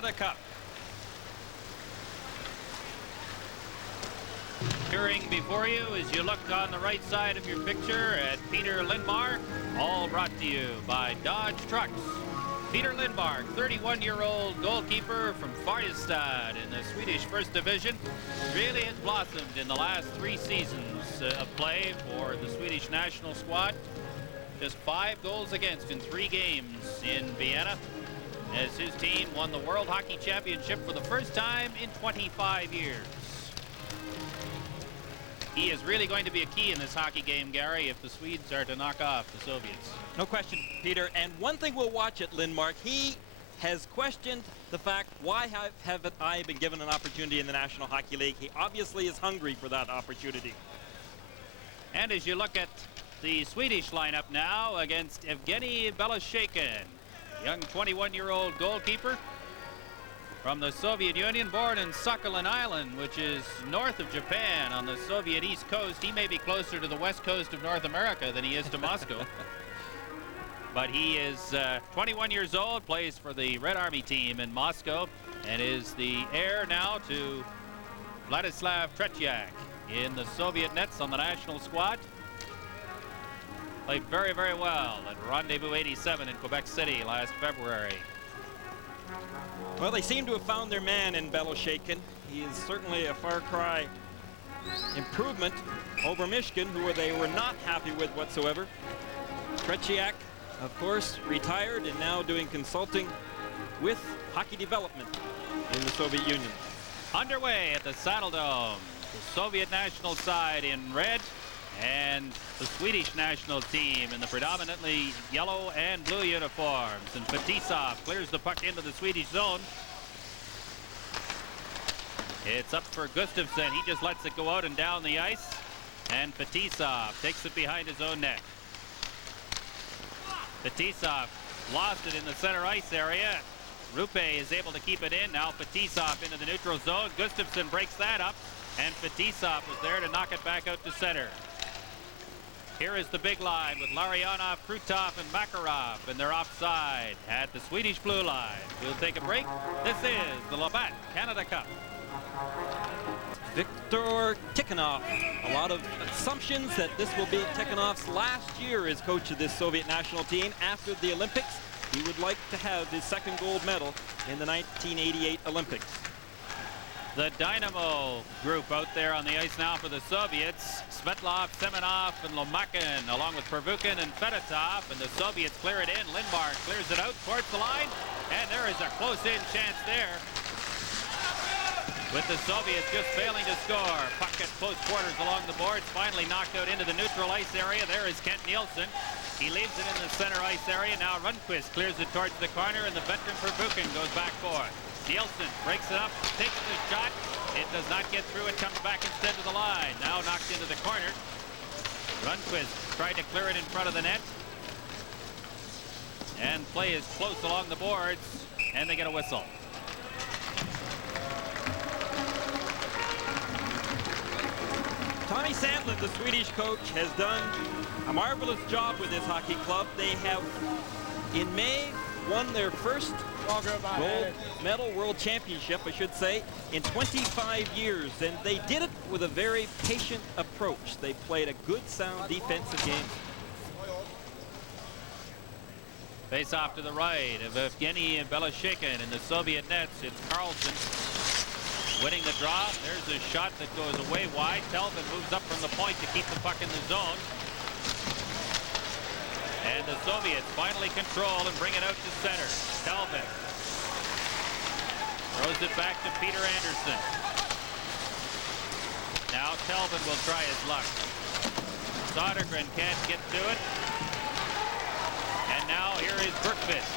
Canada Cup. Appearing before you as you look on the right side of your picture at Peter Lindmark, all brought to you by Dodge Trucks. Peter Lindmark, 31-year-old goalkeeper from Färjestad in the Swedish First Division, really has blossomed in the last 3 seasons of play for the Swedish national squad. Just 5 goals against in 3 games in Vienna, as his team won the World Hockey Championship for the first time in 25 years. He is really going to be a key in this hockey game, Gary, if the Swedes are to knock off the Soviets. No question, Peter. And one thing we'll watch at Lindmark, he has questioned the fact, why haven't I been given an opportunity in the National Hockey League? He obviously is hungry for that opportunity. And as you look at the Swedish lineup now against Evgeny Beloshekin, young 21-year-old goalkeeper from the Soviet Union, born in Sakhalin Island, which is north of Japan on the Soviet East Coast. He may be closer to the west coast of North America than he is to Moscow. But he is 21 years old, plays for the Red Army team in Moscow, and is the heir now to Vladislav Tretiak in the Soviet nets on the national squad. Played very, very well at Rendezvous 87 in Quebec City last February. Well, they seem to have found their man in Beloshekin. He is certainly a far cry improvement over Mishkin, who they were not happy with whatsoever. Tretiak, of course, retired and now doing consulting with hockey development in the Soviet Union. Underway at the Saddledome, the Soviet national side in red, and the Swedish national team in the predominantly yellow and blue uniforms. And Fetisov clears the puck into the Swedish zone. It's up for Gustafsson. He just lets it go out and down the ice. And Fetisov takes it behind his own net. Fetisov lost it in the center ice area. Rupe is able to keep it in. Now Fetisov into the neutral zone. Gustafsson breaks that up. And Fetisov was there to knock it back out to center. Here is the big line with Larionov, Krutov, and Makarov, and they're offside at the Swedish blue line. We'll take a break. This is the Labatt Canada Cup. Viktor Tikhonov. A lot of assumptions that this will be Tikhonov's last year as coach of this Soviet national team. After the Olympics, he would like to have his 2nd gold medal in the 1988 Olympics. The Dynamo group out there on the ice now for the Soviets. Svetlov, Semenov, and Lomakin, along with Pervukin and Fedotov. And the Soviets clear it in. Lindmark clears it out towards the line. And there is a close-in chance there, with the Soviets just failing to score. Puck at close quarters along the boards. Finally knocked out into the neutral ice area. There is Kent Nilsson. He leaves it in the center ice area. Now Rundqvist clears it towards the corner, and the veteran Pervukin goes back forth. Nilsson breaks it up, takes the shot. It does not get through. It comes back instead to the line. Now knocked into the corner. Rundqvist tried to clear it in front of the net. And play is close along the boards, and they get a whistle. Tommy Sandlin, the Swedish coach, has done a marvelous job with this hockey club. They have, in May, won their first gold medal, world championship, I should say, in 25 years. And they did it with a very patient approach. They played a good, sound defensive game. Face off to the right of Evgeny Beloshekin in the Soviet nets. It's Kарлsson winning the draw. There's a shot that goes away wide. Tельвен moves up from the point to keep the puck in the zone. And the Soviets finally control and bring it out to center. Tельвен throws it back to Peter Anderson. Now Tельвен will try his luck. Sodergren can't get to it. And now here is Bergqvist.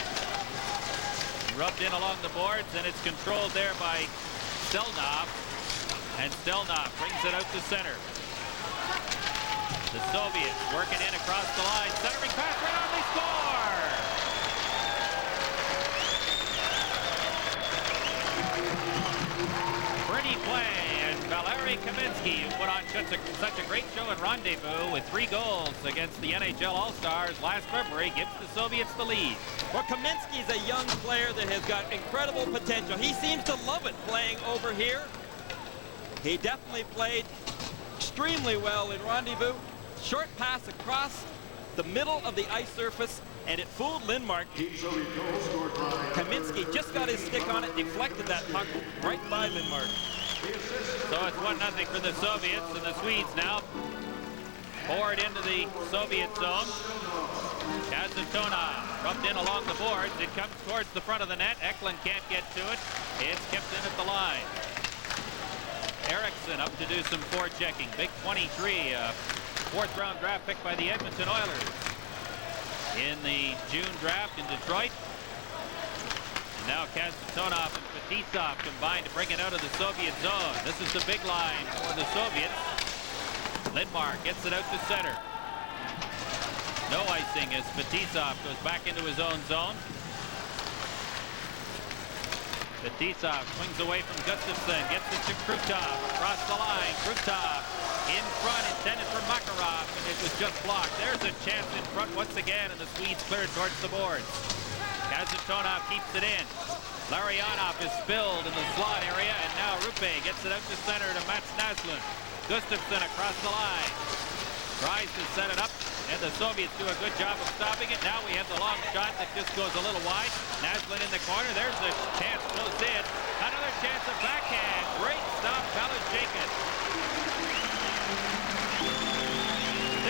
Rubbed in along the boards, and it's controlled there by Stельнов. And Stельnov brings it out to center. The Soviets working in across the line. Centering pass right on, they score! Pretty play, and Valery Kamensky, who put on such a great show at Rendezvous with 3 goals against the NHL All-Stars last February, gives the Soviets the lead. Well, Kamensky's a young player that has got incredible potential. He seems to love it playing over here. He definitely played extremely well in Rendezvous. Short pass across the middle of the ice surface, and it fooled Lindmark. Kamensky just got his stick on it, deflected that puck right by Lindmark. So it's 1-0 for the Soviets, and the Swedes now poured into the Soviet zone. Kazatonov rubbed in along the boards. It comes towards the front of the net. Eklund can't get to it. It's kept in at the line. Eriksson up to do some forechecking. Big 23, fourth-round draft pick by the Edmonton Oilers in the June draft in Detroit. Now Kazatonov and Fetisov combined to bring it out of the Soviet zone. This is the big line for the Soviets. Lindmark gets it out to center. No icing as Fetisov goes back into his own zone. Fetisov swings away from Gustafsson, gets it to Krutov across the line. Krutov in front, intended for Makarov, and it was just blocked. There's a chance in front once again, and the Swedes cleared towards the boards. Kazatonov keeps it in. Larionov is spilled in the slot area, and now Rupe gets it out to center to Matz Neslund. Gustafsson across the line. Tries to set it up, and the Soviets do a good job of stopping it. Now we have the long shot that just goes a little wide. Neslund in the corner. There's a chance close in. Another chance of backhand. Great stop, Belosheikin.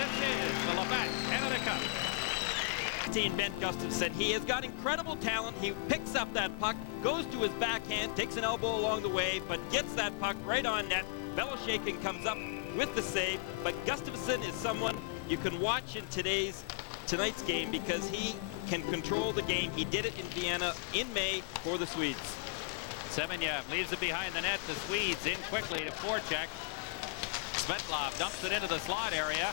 This is the Labatt Canada Cup. Bent Gustafsson. He has got incredible talent. He picks up that puck, goes to his backhand, takes an elbow along the way, but gets that puck right on net. Belosheikin comes up with the save, but Gustafsson is someone you can watch in tonight's game because he can control the game. He did it in Vienna in May for the Swedes. Semenyev leaves it behind the net. The Swedes in quickly to forecheck. Svetlov dumps it into the slot area.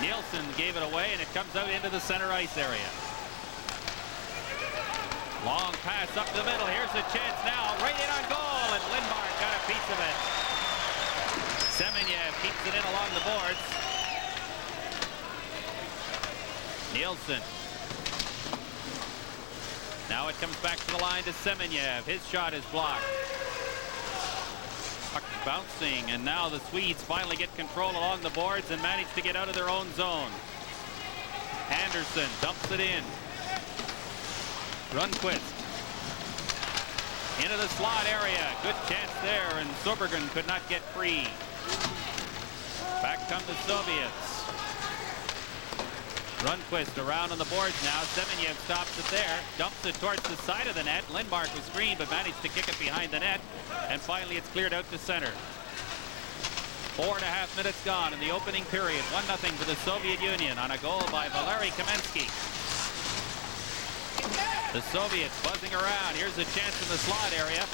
Nilsson gave it away, and it comes out into the center ice area. Long pass up the middle. Here's a chance now. Right in on goal, and Lindmark got a piece of it. Semenyev keeps it in along the boards. Nilsson. Now it comes back to the line to Semenyev. His shot is blocked. Puck bouncing, and now the Swedes finally get control along the boards and manage to get out of their own zone. Anderson dumps it in. Rundqvist into the slot area. Good chance there, and Sobergen could not get free. Back come the Soviets. Rundqvist around on the boards now. Semenyev stops it there. Dumps it towards the side of the net. Lindmark was screened but managed to kick it behind the net. And finally it's cleared out to center. 4.5 minutes gone in the opening period. 1-0 for the Soviet Union on a goal by Valery Kamensky. The Soviets buzzing around. Here's a chance in the slot area.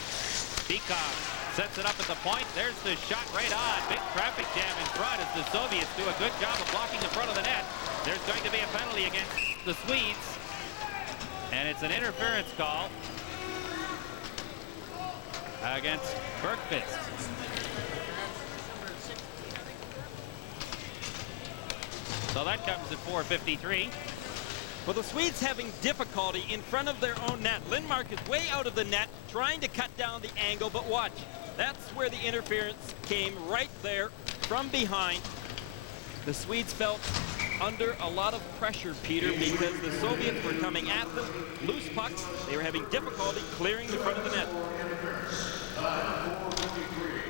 Bykov sets it up at the point. There's the shot right on. Big traffic jam in front as the Soviets do a good job of blocking the front of the net. There's going to be a penalty against the Swedes. And it's an interference call against Bergqvist. So that comes at 4:53. Well, the Swedes having difficulty in front of their own net. Lindmark is way out of the net, trying to cut down the angle, but watch. That's where the interference came, right there from behind. The Swedes felt under a lot of pressure, Peter, because the Soviets were coming at them, loose pucks. They were having difficulty clearing the front of the net.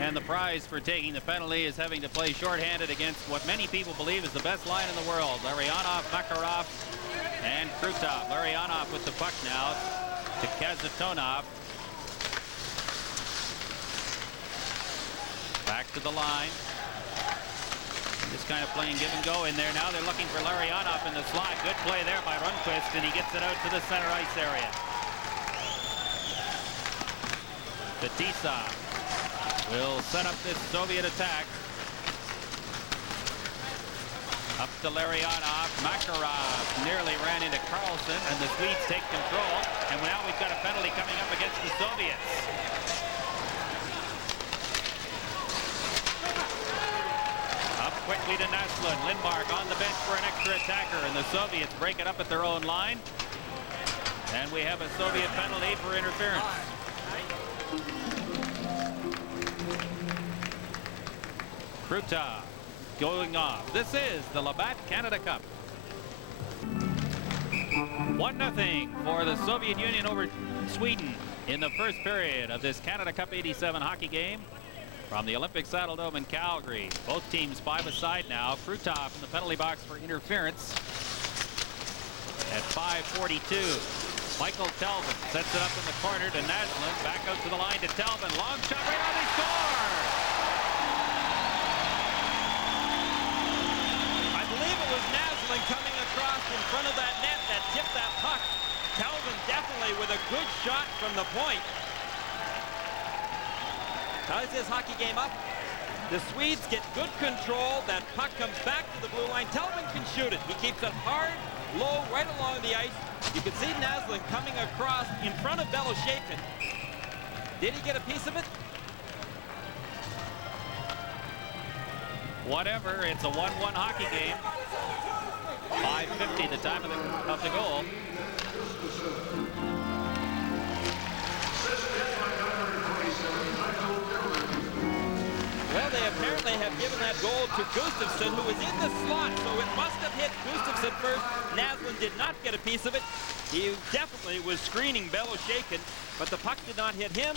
And the prize for taking the penalty is having to play shorthanded against what many people believe is the best line in the world. Larionov, Makarov, and Krutov. Larionov with the puck now to Kazatonov. Back to the line. Just kind of playing give and go in there. Now they're looking for Larionov in the slot. Good play there by Rundqvist, and he gets it out to the center ice area. Fetisov will set up this Soviet attack. Up to Larionov. Makarov nearly ran into Karlsson, and the Swedes take control. And now we've got a penalty coming up against the Soviets. to Neslund. Lindmark on the bench for an extra attacker, and the Soviets break it up at their own line. And we have a Soviet penalty for interference. Krutov going off. This is the Labatt Canada Cup. 1-0 for the Soviet Union over Sweden in the first period of this Canada Cup 87 hockey game from the Olympic Saddledome in Calgary. Both teams 5 aside now. Krutov in the penalty box for interference at 5:42. Michael Tельвен sets it up in the corner to Neslund. Back out to the line to Tельвen. Long shot right on, they score! I believe it was Neslund coming across in front of that net that tipped that puck. Tельвен definitely with a good shot from the point. Ties this hockey game up. The Swedes get good control. That puck comes back to the blue line. Tельвен can shoot it. He keeps it hard, low, right along the ice. You can see Neslund coming across in front of Beloshakin. Did he get a piece of it? Whatever, it's a 1-1 hockey game. 5:50 the time of the goal. Well, they apparently have given that goal to Gustafsson, who was in the slot, so it must have hit Gustafsson first. Neslund did not get a piece of it. He definitely was screening Beloshakin, but the puck did not hit him.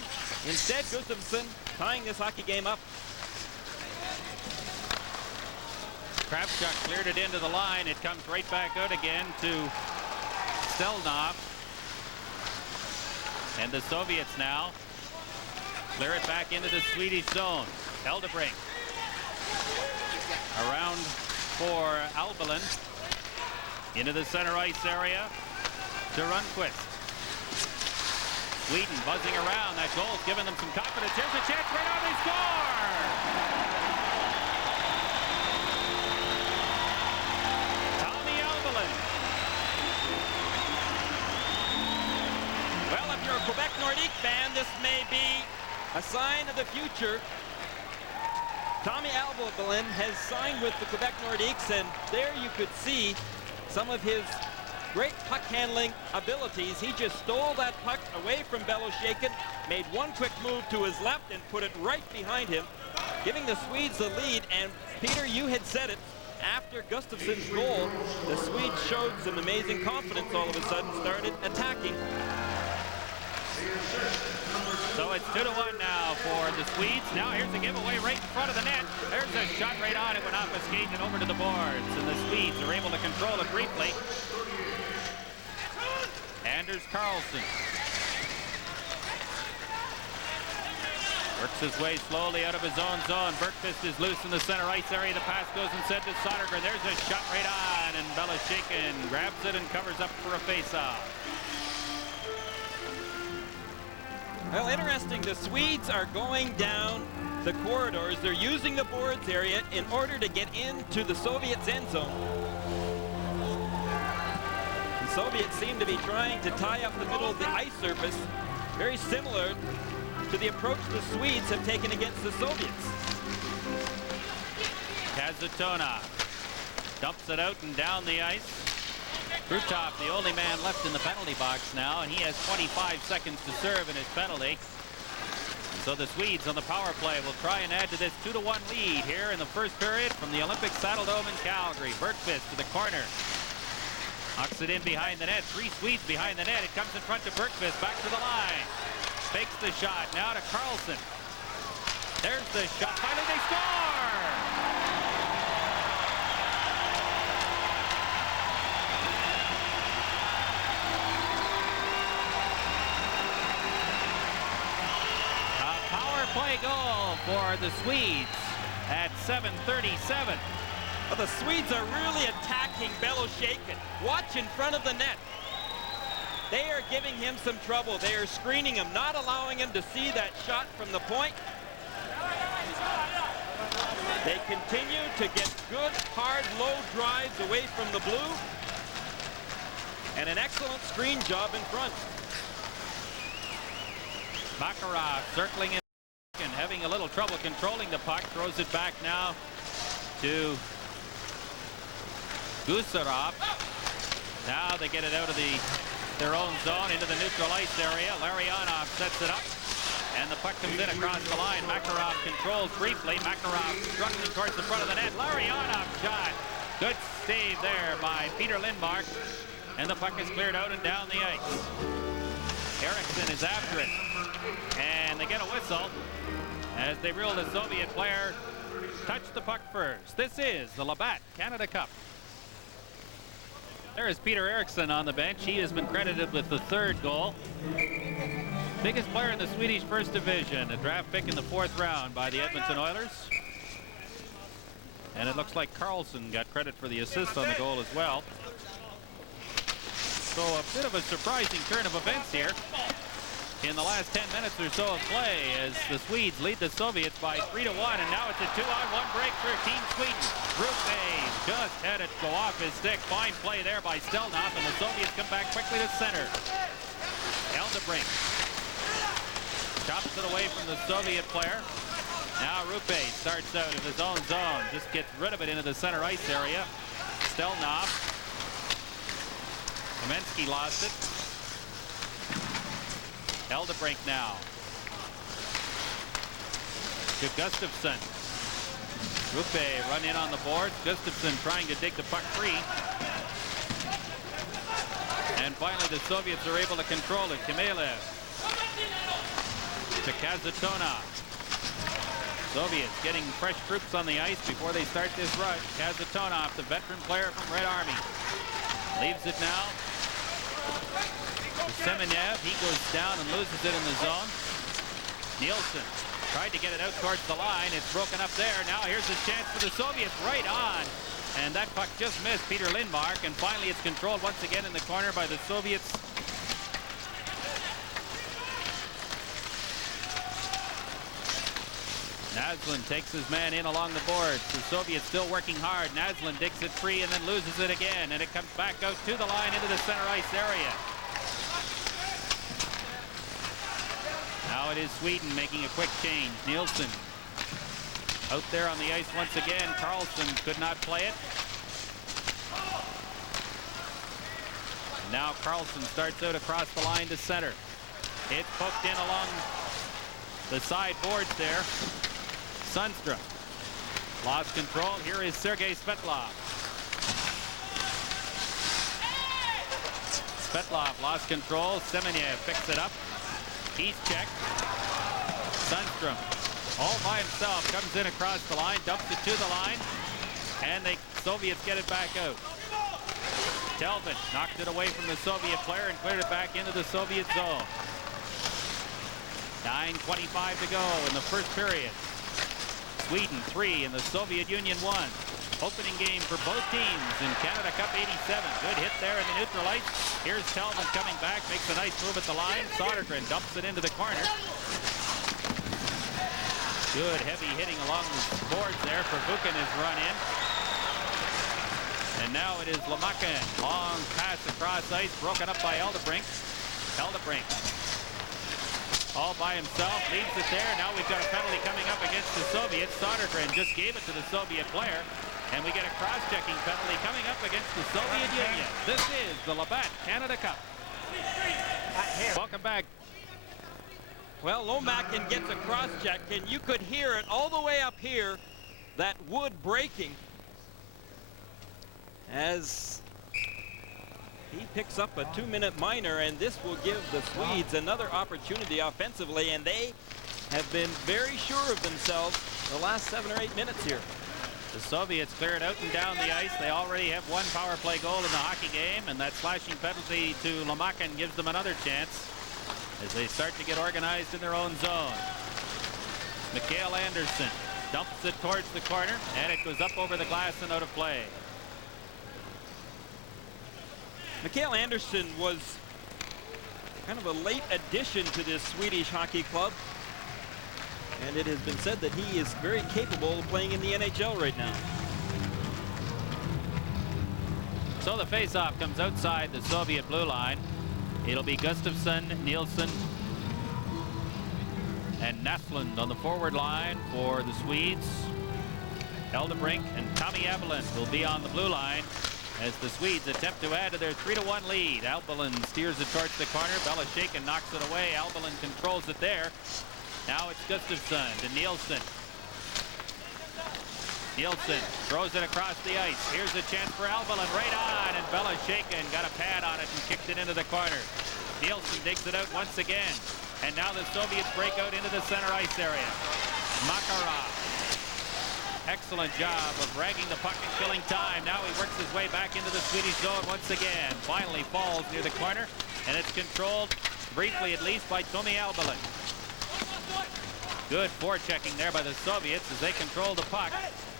Instead, Gustafsson tying this hockey game up. Kravchuk cleared it into the line. It comes right back out again to Stельнов. And the Soviets now clear it back into the Swedish zone. Эльдебринk around for Альбелин into the center ice area to Rundqvist. Sweden buzzing around. That goal's giving them some confidence. Here's a chance right on, they score! Tommy Älbelin. Well, if you're a Quebec Nordique fan, this may be a sign of the future. Tommy Älbelin has signed with the Quebec Nordiques, and there you could see some of his great puck handling abilities. He just stole that puck away from Beloshakin, made one quick move to his left and put it right behind him, giving the Swedes the lead. And Peter, you had said it, after Gustafsson's goal, the Swedes showed some amazing confidence all of a sudden, started attacking. So it's 2-1 now for the Swedes. Now here's a giveaway right in front of the net. There's a shot right on it, went off a skate and over to the boards. And the Swedes are able to control it briefly. Lars Kарлsson works his way slowly out of his own zone. Bergqvist is loose in the center ice area. The pass goes instead to Sodergren. There's a shot right on, and Beloshakin grabs it and covers up for a face-off. Well, interesting. The Swedes are going down the corridors. They're using the boards area in order to get into the Soviets' end zone. The Soviets seem to be trying to tie up the middle of the ice surface, very similar to the approach the Swedes have taken against the Soviets. Kazatona dumps it out and down the ice. Krutov, the only man left in the penalty box now, and he has 25 seconds to serve in his penalty. So the Swedes on the power play will try and add to this 2-1 lead here in the first period from the Olympic Saddledome in Calgary. Bergqvist to the corner. Knocks it in behind the net. 3 Swedes behind the net. It comes in front to Bergqvist. Back to the line. Fakes the shot. Now to Kарлsson. There's the shot. Finally they score! Play goal for the Swedes at 7:37. Well, the Swedes are really attacking Beloshakin. Watch in front of the net. They are giving him some trouble. They are screening him, not allowing him to see that shot from the point. They continue to get good, hard, low drives away from the blue. And an excellent screen job in front. Makarov circling in and having a little trouble controlling the puck. Throws it back now to Gusarov. Now they get it out of their own zone into the neutral ice area. Larionov sets it up. And the puck comes in across the line. Makarov controls briefly. Makarov struggling towards the front of the net. Larionov shot. Good save there by Peter Lindmark. And the puck is cleared out and down the ice. Eriksson is after it. And they get a whistle as they rule the Soviet player touched the puck first. This is the Labatt Canada Cup. There is Peter Eriksson on the bench. He has been credited with the 3rd goal. Biggest player in the Swedish First Division, a draft pick in the 4th round by the Edmonton Oilers. And it looks like Kарлsson got credit for the assist on the goal as well. So a bit of a surprising turn of events here in the last 10 minutes or so of play as the Swedes lead the Soviets by 3-1, and now it's a 2-on-1 break for Team Sweden. Rupe just had it go off his stick. Fine play there by Stельнов, and the Soviets come back quickly to center. Эльдебринk chops it away from the Soviet player. Now Rupe starts out of his own zone, just gets rid of it into the center ice area. Stельnov. Kamensky lost it. Eldebrink now to Gustafsson. Rupe run in on the board. Gustafsson trying to dig the puck free. And finally the Soviets are able to control it. Kamelev to Kazatonov. Soviets getting fresh troops on the ice before they start this rush. Kazatonov, the veteran player from Red Army, leaves it now. Semenyev, he goes down and loses it in the zone. Nilsson tried to get it out towards the line. It's broken up there. Now here's a chance for the Soviets right on. And that puck just missed Peter Lindmark. And finally it's controlled once again in the corner by the Soviets. Naslund takes his man in along the boards. The Soviets still working hard. Naslund digs it free and then loses it again. And it comes back out to the line into the center ice area. Now it is Sweden making a quick change. Nilsson out there on the ice once again. Kарлsson could not play it. And now Kарлsson starts out across the line to center. It's poked in along the side boards there. Sundstrom lost control. Here is Sergei Svetlov. Svetlov lost control. Semenyev picks it up. He's checked. Sundstrom all by himself comes in across the line, dumps it to the line, and the Soviets get it back out. Tельвен knocked it away from the Soviet player and cleared it back into the Soviet zone. 9:25 to go in the first period. Sweden 3 and the Soviet Union 1. Opening game for both teams in Canada Cup 87. Good hit there in the neutral ice. Here's Tельвен coming back, makes a nice move at the line. Sodergren dumps it into the corner. Good heavy hitting along the boards there for Buchan has run in. And now it is Lamakin. Long pass across ice, broken up by Eldebrink. Eldebrink all by himself, leaves it there. Now we've got a penalty coming up against the Soviets. Sodergren just gave it to the Soviet player. And we get a cross-checking penalty coming up against the Soviet Union. This is the Labatt Canada Cup. Welcome back. Well, Lomakin gets a cross-check, and you could hear it all the way up here, that wood breaking, as he picks up a 2-minute minor, and this will give the Swedes another opportunity offensively, and they have been very sure of themselves the last 7 or 8 minutes here. The Soviets clear it out and down the ice. They already have one power play goal in the hockey game, and that slashing penalty to Lamakin gives them another chance as they start to get organized in their own zone. Mikael Andersson dumps it towards the corner, and it goes up over the glass and out of play. Mikael Andersson was kind of a late addition to this Swedish hockey club, and it has been said that he is very capable of playing in the NHL right now. So the face-off comes outside the Soviet blue line. It'll be Gustafsson, Nilsson, and Neslund on the forward line for the Swedes. Eldebrink and Tommy Älbelin will be on the blue line. as the Swedes attempt to add to their 3-1 lead. Älbelin steers it towards the corner. Belosheikin knocks it away. Älbelin controls it there. Now it's Gustafsson to Nilsson. Nilsson throws it across the ice. Here's a chance for Älbelin, right on, and Belosheikin got a pad on it and kicked it into the corner. Nilsson digs it out once again, and now the Soviets break out into the center ice area. Makarov. Excellent job of dragging the puck and killing time. Now he works his way back into the Swedish zone once again. Finally falls near the corner, and it's controlled, briefly at least, by Tommy Älbelin. Good forechecking there by the Soviets as they control the puck.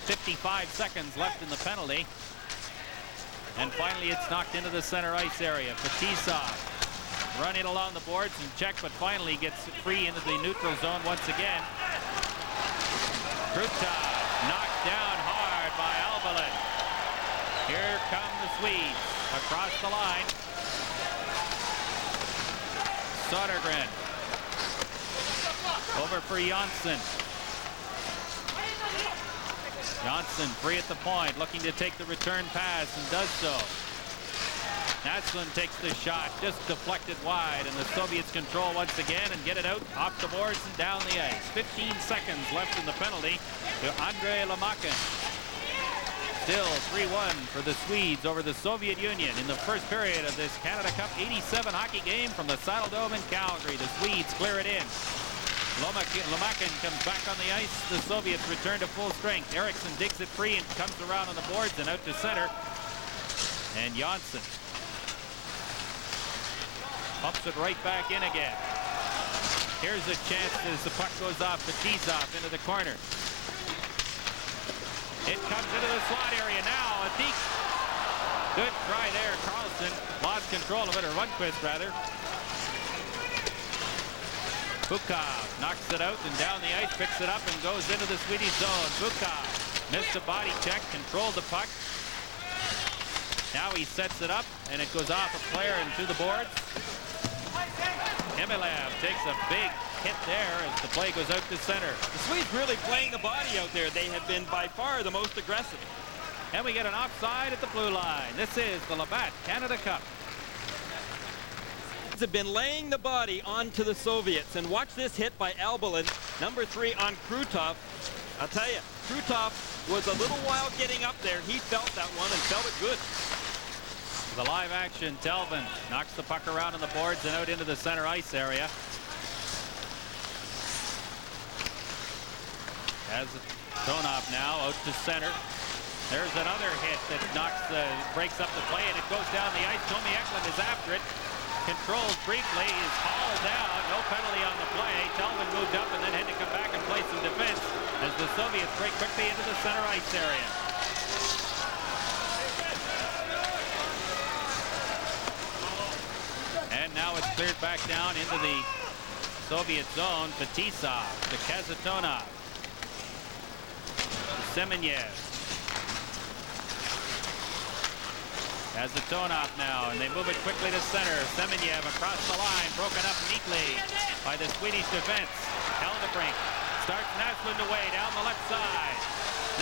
55 seconds left in the penalty. And finally it's knocked into the center ice area. Fetisov running along the boards and check, but finally gets free into the neutral zone once again. Krutov knocked down hard by Älbelin. Here come the Swedes across the line. Sodergren over for Jansson. Jansson free at the point, looking to take the return pass, and does so. Neslund takes the shot, just deflected wide, and the Soviets control once again and get it out off the boards and down the ice. 15 seconds left in the penalty to Andrei Lamakin. Still 3-1 for the Swedes over the Soviet Union in the first period of this Canada Cup 87 hockey game from the Saddledome in Calgary. The Swedes clear it in. Lamakin comes back on the ice. The Soviets return to full strength. Eriksson digs it free and comes around on the boards and out to center. And Jansson pumps it right back in again. Here's a chance as the puck goes off Fetisov into the corner. It comes into the slot area now. A deep. Good try there. Carlsson lost control of it, or Rundqvist rather. Bukov knocks it out and down the ice, picks it up and goes into the Swedish zone. Bukov missed a body check, controlled the puck. Now he sets it up and it goes off a player and to the boards. Emilev takes a big hit there as the play goes out to center. The Swedes really playing the body out there. They have been by far the most aggressive. And we get an offside at the blue line. This is the Labatt Canada Cup. Have been laying the body onto the Soviets, and watch this hit by Älbelin, number 3 on Krutov. I'll tell you, Krutov was a little while getting up there. He felt that one and felt it good. The live action, Tельвен knocks the puck around on the boards and out into the center ice area. Has Tonov now out to center. There's another hit that breaks up the play, and it goes down the ice. Tommy Eklund is after it. Controls briefly, is hauled down, no penalty on the play. Tельвен moved up and then had to come back and play some defense as the Soviets break quickly into the center ice area. And now it's cleared back down into the Soviet zone. Fetisov to Kazatonov. Semenyev. Kazatonov now, and they move it quickly to center. Semenyev across the line, broken up neatly by the Swedish defense. Эльдебринk starts Neslund away down the left side.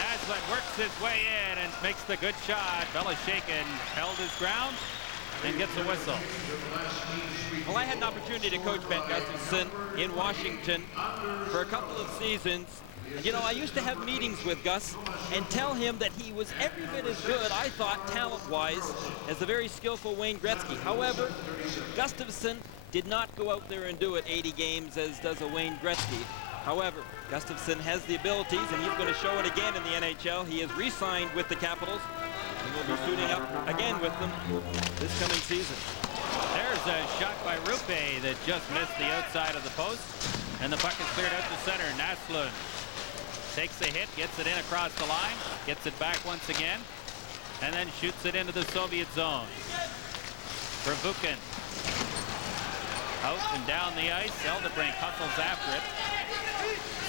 Neslund works his way in and makes the good shot. Belosheikin held his ground and gets a whistle. Well, I had an opportunity to coach Ben Gustafsson in Washington for a couple of seasons. You know, I used to have meetings with Gus and tell him that he was every bit as good, I thought, talent-wise, as the very skillful Wayne Gretzky. However, Gustafsson did not go out there and do it 80 games as does a Wayne Gretzky. However, Gustafsson has the abilities, and he's going to show it again in the NHL. He is re-signed with the Capitals, and will be suiting up again with them this coming season. There's a shot by Rupe that just missed the outside of the post, and the puck is cleared out to center. Neslund takes a hit, gets it in across the line, gets it back once again, and then shoots it into the Soviet zone. Vervuken out and down the ice. Eldebrink hustles after it.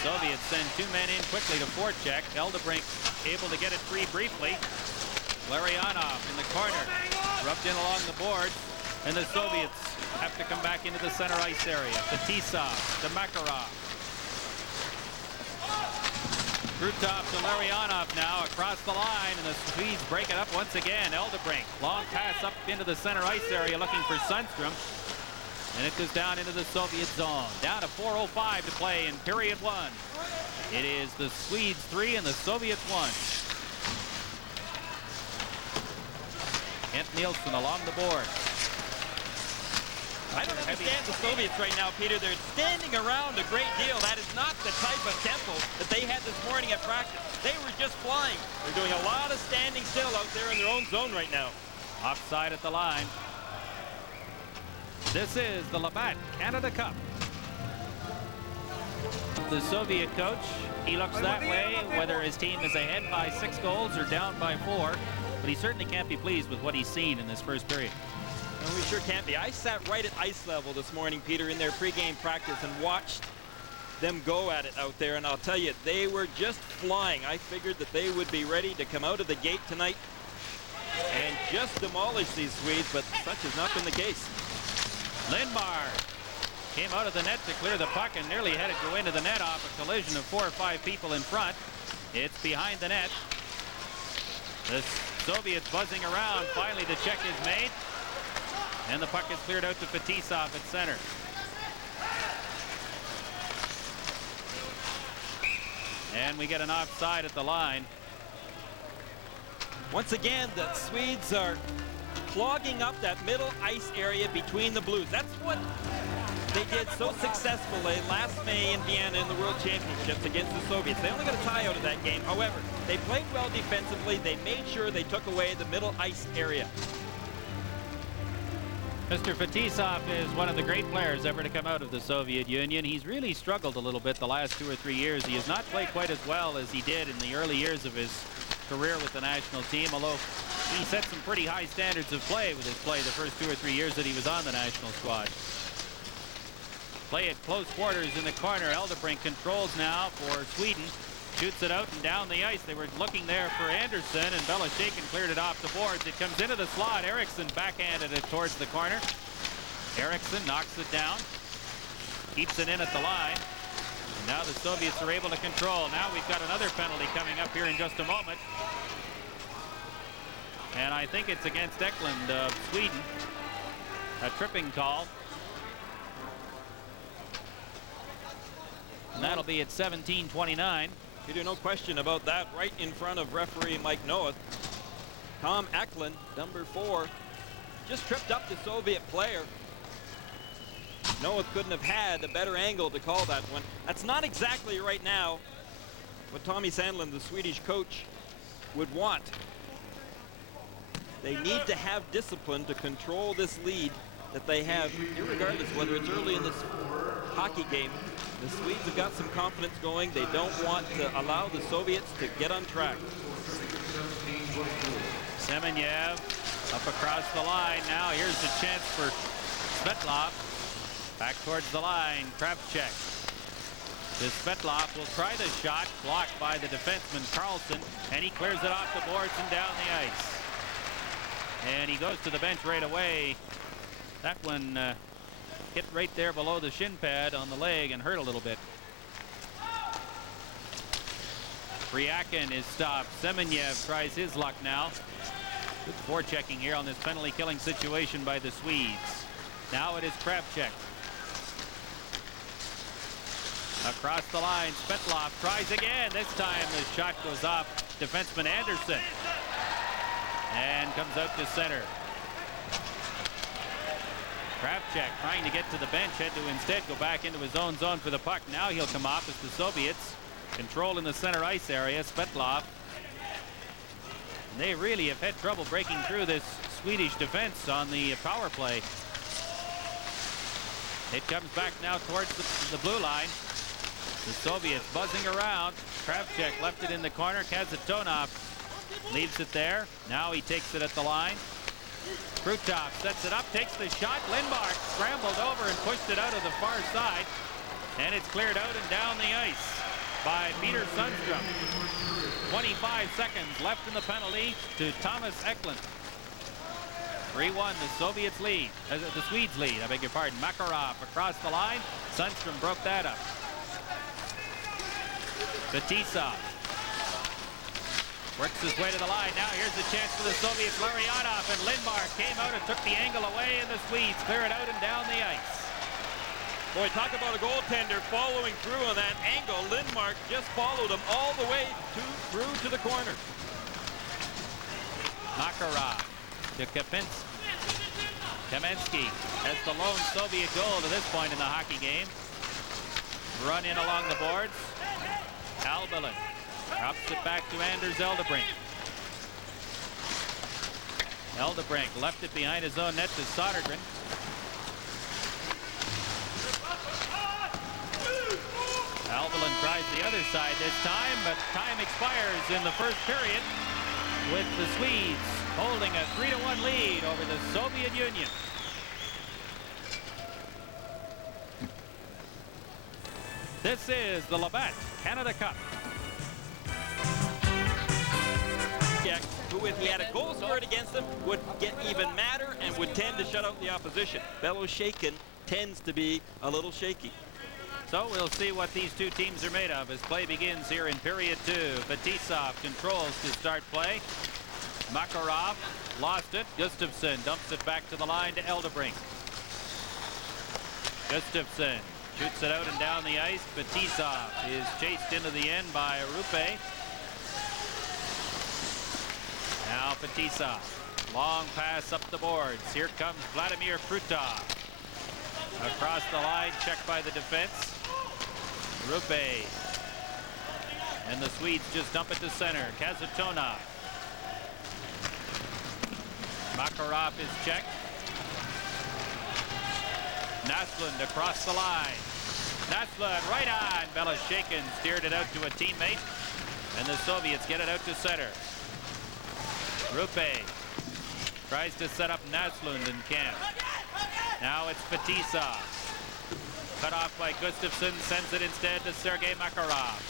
Soviets send 2 men in quickly to forecheck. Eldebrink able to get it free briefly. Larionov in the corner, rubbed in along the boards, and the Soviets have to come back into the center ice area. Fetisov to Makarov. Krutov to Larionov now across the line, and the Swedes break it up once again. Эльдебринk, long pass up into the center ice area looking for Sundstrom. And it goes down into the Soviet zone. Down to 4:05 to play in period 1. It is the Swedes 3 and the Soviets 1. Kent Nilsson along the board. I don't understand the Soviets right now, Peter. They're standing around a great deal. That is not the type of tempo that they had this morning at practice. They were just flying. They're doing a lot of standing still out there in their own zone right now. Offside at the line. This is the Labatt Canada Cup. The Soviet coach, he looks that way, whether his team is ahead by 6 goals or down by 4. But he certainly can't be pleased with what he's seen in this first period. And we sure can't be. I sat right at ice level this morning, Peter, in their pregame practice and watched them go at it out there. And I'll tell you, they were just flying. I figured that they would be ready to come out of the gate tonight and just demolish these Swedes, but such has not been the case. Lindmar came out of the net to clear the puck and nearly had it go into the net off a collision of 4 or 5 people in front. It's behind the net. The Soviets buzzing around. Finally, the check is made. And the puck is cleared out to Fetisov at center. And we get an offside at the line. Once again, the Swedes are clogging up that middle ice area between the Blues. That's what they did so successfully last May in Vienna in the World Championships against the Soviets. They only got a tie out of that game. However, they played well defensively. They made sure they took away the middle ice area. Mr. Fetisov is one of the great players ever to come out of the Soviet Union. He's really struggled a little bit the last 2 or 3 years. He has not played quite as well as he did in the early years of his career with the national team, although he set some pretty high standards of play with his play the first 2 or 3 years that he was on the national squad. Play at close quarters in the corner. Эльдебринk controls now for Sweden. Shoots it out and down the ice. They were looking there for Anderson, and Belosheikin cleared it off the boards. It comes into the slot. Eriksson backhanded it towards the corner. Eriksson knocks it down. Keeps it in at the line. And now the Soviets are able to control. Now we've got another penalty coming up here in just a moment. And I think it's against Eklund of Sweden. A tripping call. And that'll be at 17:29. Peter, no question about that. Right in front of referee Mike Noët. Tom Eklund, number 4, just tripped up the Soviet player. Noët couldn't have had a better angle to call that one. That's not exactly right now what Tommy Sandlin, the Swedish coach, would want. They need to have discipline to control this lead that they have, irregardless whether it's early in this hockey game. The Swedes have got some confidence going. They don't want to allow the Soviets to get on track. Semenyev up across the line. Now here's the chance for Svetlov. Back towards the line. Kravchuk. This Svetlov will try the shot. Blocked by the defenseman Karlsson. And he clears it off the boards and down the ice. And he goes to the bench right away. That one hit right there below the shin pad on the leg and hurt a little bit. Ryakin is stopped. Semenyev tries his luck now. Good forechecking here on this penalty killing situation by the Swedes. Now it is Kravchuk. Across the line, Svetlov tries again. This time the shot goes off defenseman Anderson. And comes out to center. Kravchuk trying to get to the bench, had to instead go back into his own zone for the puck. Now he'll come off as the Soviets control in the center ice area. Svetlov. And they really have had trouble breaking through this Swedish defense on the power play. It comes back now towards the blue line. The Soviets buzzing around. Kravchuk left it in the corner. Kazatonov leaves it there. Now he takes it at the line. Krutov sets it up, takes the shot. Lindmar scrambled over and pushed it out of the far side. And it's cleared out and down the ice by Peter Sundstrom. 25 seconds left in the penalty to Thomas Eklund. 3-1, the Soviets lead, the Swedes lead, I beg your pardon. Makarov across the line. Sundstrom broke that up. Fetisov Works his way to the line. Now here's the chance for the Soviets. Larionov and Lindmark came out and took the angle away, and the Swedes clear it out and down the ice. Boy, talk about a goaltender following through on that angle. Lindmark just followed him all the way through to the corner. Makarov to Kamensky has the lone Soviet goal to this point in the hockey game. Run in along the boards. Альбелин drops it back to Anders Эльдебринk. Эльдебринk left it behind his own net to Sodergren. Альбелин tries the other side this time, but time expires in the first period with the Swedes holding a 3-1 lead over the Soviet Union. This is the Labatt Canada Cup. Who, if he had a goal scored against him, would get even madder and would tend to shut out the opposition. Beloshakin tends to be a little shaky. So we'll see what these two teams are made of as play begins here in period 2. Fetisov controls to start play. Makarov lost it. Gustafsson dumps it back to the line to Эльдебринk. Gustafsson shoots it out and down the ice. Fetisov is chased into the end by Rupe. Now Fetisov. Long pass up the boards. Here comes Vladimir Krutov. Across the line, checked by the defense. Rupe. And the Swedes just dump it to center. Kazatonov. Makarov is checked. Neslund across the line. Neslund right on. Beloshakin steered it out to a teammate. And the Soviets get it out to center. Rupe tries to set up Neslund and Kent. Now it's Fetisov. Cut off by Gustafsson, sends it instead to Sergei Makarov.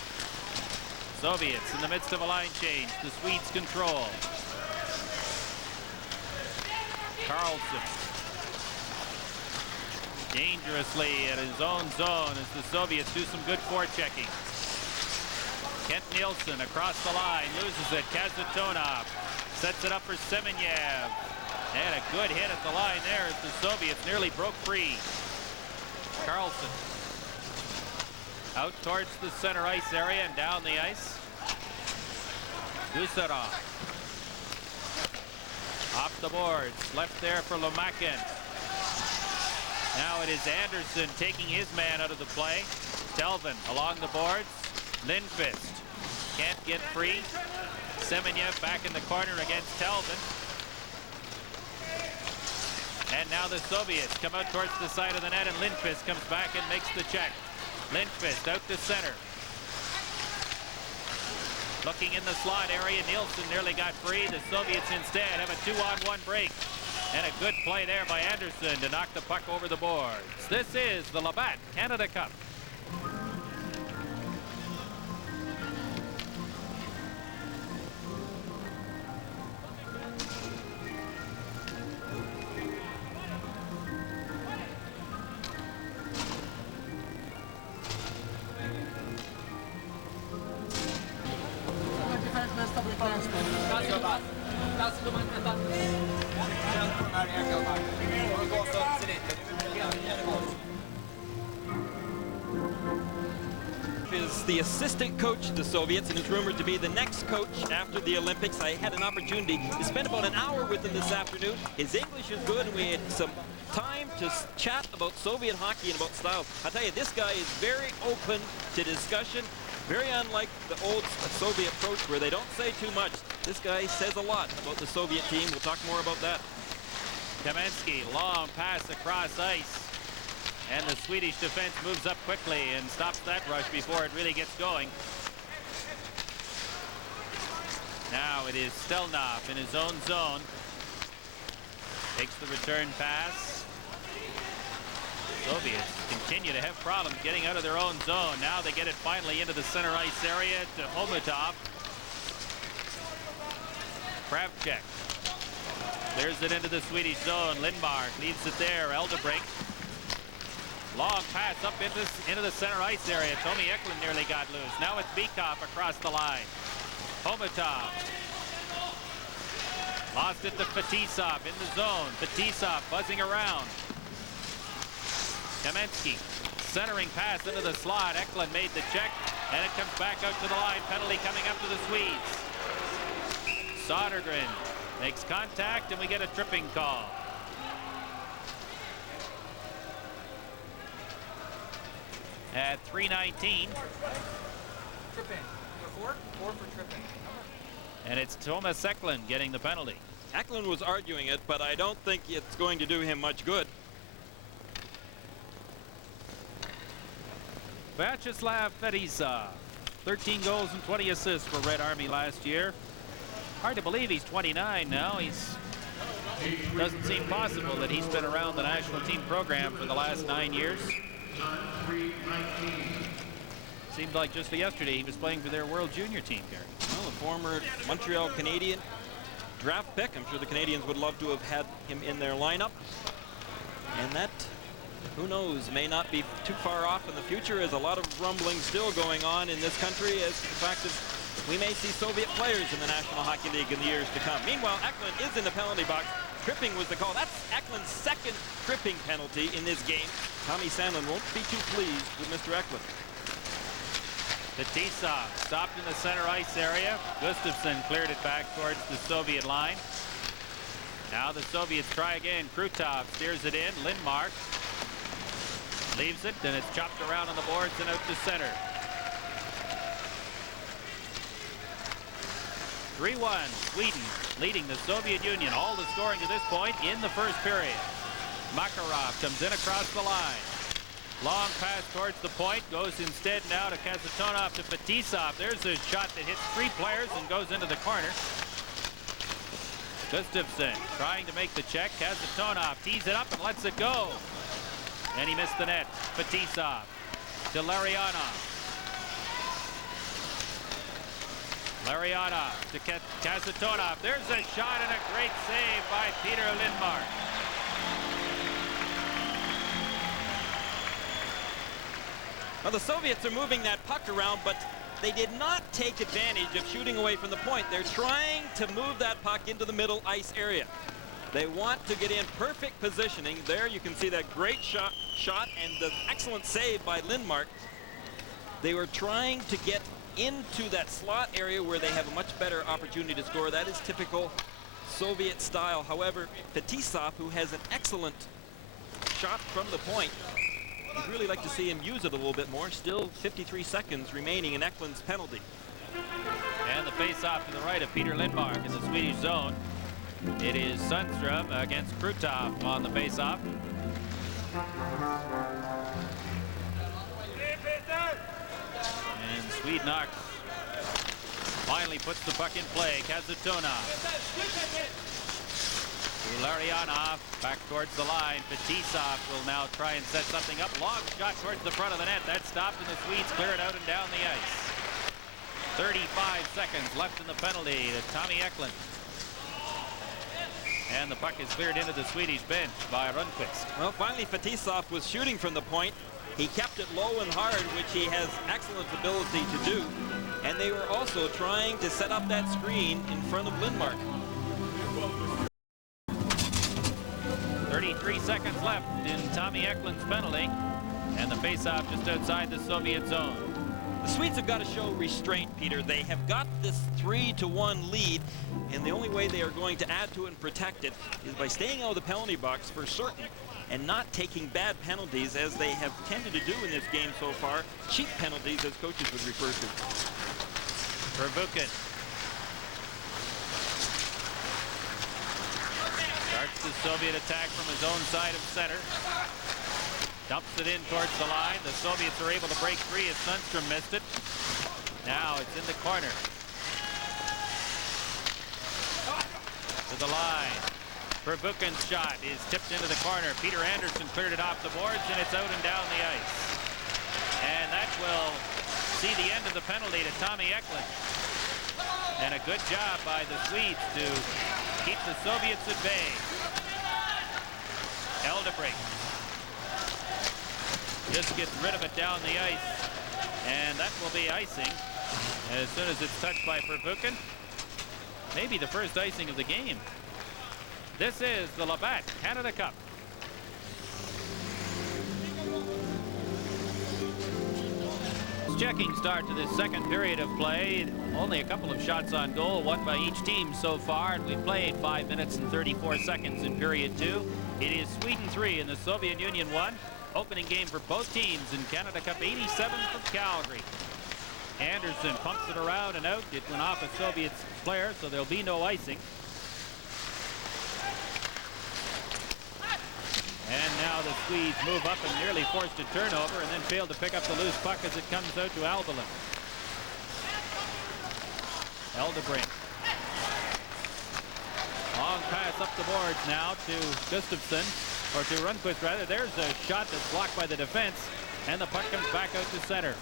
Soviets in the midst of a line change. The Swedes control. Karlsson dangerously at his own zone as the Soviets do some good forechecking. Kent Nilsson across the line, loses it. Kazatonov sets it up for Semenyev. And a good hit at the line there as the Soviets nearly broke free. Karlsson out towards the center ice area and down the ice. Gusarov off the boards, left there for Lomakin. Now it is Anderson taking his man out of the play. Tельвен along the boards. Lindqvist can't get free. Semenyev back in the corner against Tельвен. And now the Soviets come out towards the side of the net, and Lindqvist comes back and makes the check. Lindqvist out to center. Looking in the slot area, Nilsson nearly got free. The Soviets instead have a 2-on-1 break. And a good play there by Anderson to knock the puck over the boards. This is the Labatt Canada Cup. Is the assistant coach of the Soviets and is rumored to be the next coach after the Olympics. I had an opportunity to spend about an hour with him this afternoon. His English is good, and we had some time to chat about Soviet hockey and about styles. I tell you, this guy is very open to discussion, very unlike the old Soviet approach where they don't say too much. This guy says a lot about the Soviet team. We'll talk more about that. Kamensky, long pass across ice. And the Swedish defense moves up quickly and stops that rush before it really gets going. Now it is Stельнов in his own zone. Takes the return pass. Soviets continue to have problems getting out of their own zone. Now they get it finally into the center ice area to Khomutov. Kravchuk clears it into the Swedish zone. Lindmark leaves it there. Eldebrink. Long pass up into the center ice area. Tommy Eklund nearly got loose. Now it's Bykov across the line. Homutov. Lost it to Fetisov in the zone. Fetisov buzzing around. Kamensky. Centering pass into the slot. Eklund made the check, and it comes back out to the line. Penalty coming up to the Swedes. Sodergren makes contact, and we get a tripping call. At 3:19. Tripping. Four for tripping. And it's Thomas Eklund getting the penalty. Eklund was arguing it, but I don't think it's going to do him much good. Vyacheslav Fetisov, 13 goals and 20 assists for Red Army last year. Hard to believe he's 29 now. Doesn't seem possible that he's been around the national team program for the last 9 years. Seemed like just yesterday he was playing for their World Junior team, Gary. Well, a former Montreal Canadian draft pick. I'm sure the Canadians would love to have had him in their lineup. And that, who knows, may not be too far off in the future, as a lot of rumbling still going on in this country as to the fact that we may see Soviet players in the National Hockey League in the years to come. Meanwhile, Eklund is in the penalty box. Tripping was the call. That's Eklund's second tripping penalty in this game. Tommy Sandlin won't be too pleased with Mr. Eklund. Fetisov stopped in the center ice area. Gustafsson cleared it back towards the Soviet line. Now the Soviets try again. Krutov steers it in. Lindmark leaves it, and it's chopped around on the boards and out to center. 3-1, Sweden leading the Soviet Union. All the scoring to this point in the first period. Makarov comes in across the line. Long pass towards the point, goes instead now to Kasatonov to Fetisov. There's a shot that hits 3 players and goes into the corner. Gustafsson trying to make the check. Kasatonov tees it up and lets it go. And he missed the net. Fetisov to Larionov. Larionov to Kasatonov. There's a shot and a great save by Peter Lindmark. Well, the Soviets are moving that puck around, but they did not take advantage of shooting away from the point. They're trying to move that puck into the middle ice area. They want to get in perfect positioning. There you can see that great shot and the excellent save by Lindmark. They were trying to get into that slot area where they have a much better opportunity to score. That is typical Soviet style. However, Fetisov, who has an excellent shot from the point, you'd really like to see him use it a little bit more. Still 53 seconds remaining in Eklund's penalty. And the face-off to the right of Peter Lindmark in the Swedish zone. It is Sundström against Krutov on the face-off. And Sweden finally puts the puck in play. Kasatonov. Larionov back towards the line. Fetisov will now try and set something up. Long shot towards the front of the net. That stopped, and the Swedes clear it out and down the ice. 35 seconds left in the penalty to Tommy Eklund. And the puck is cleared into the Swedish bench by Rundqvist. Well, finally Fetisov was shooting from the point. He kept it low and hard, which he has excellent ability to do. And they were also trying to set up that screen in front of Lindmark. 33 seconds left in Tommy Eklund's penalty, and the face-off just outside the Soviet zone. The Swedes have got to show restraint, Peter. They have got this 3-1 lead, and the only way they are going to add to it and protect it is by staying out of the penalty box for certain and not taking bad penalties, as they have tended to do in this game so far. Cheap penalties, as coaches would refer to. Verbuchen starts the Soviet attack from his own side of center. Dumps it in towards the line. The Soviets are able to break free as Sundström missed it. Now it's in the corner. To the line. Verbuchen's shot is tipped into the corner. Peter Anderson cleared it off the boards, and it's out and down the ice. And that will see the end of the penalty to Tommy Eklund. And a good job by the Swedes to keep the Soviets at bay. Eldebrink just gets rid of it down the ice, and that will be icing As soon as it's touched by Pervukin, maybe the first icing of the game. This is the Labatt Canada Cup. Checking start to this second period of play. Only a couple of shots on goal, one by each team so far, and we've played 5 minutes and 34 seconds in period 2. It is Sweden 3 and the Soviet Union 1. Opening game for both teams in Canada Cup 87 from Calgary. Andersson pumps it around and out. It went off a Soviet player, so there'll be no icing. And now the Swedes move up and nearly forced a turnover and then failed to pick up the loose puck as it comes out to Альбелин. Эльдебринk. Long pass up the boards now to Gustafsson, or to Rundqvist rather. There's a shot that's blocked by the defense, and the puck comes back out to center.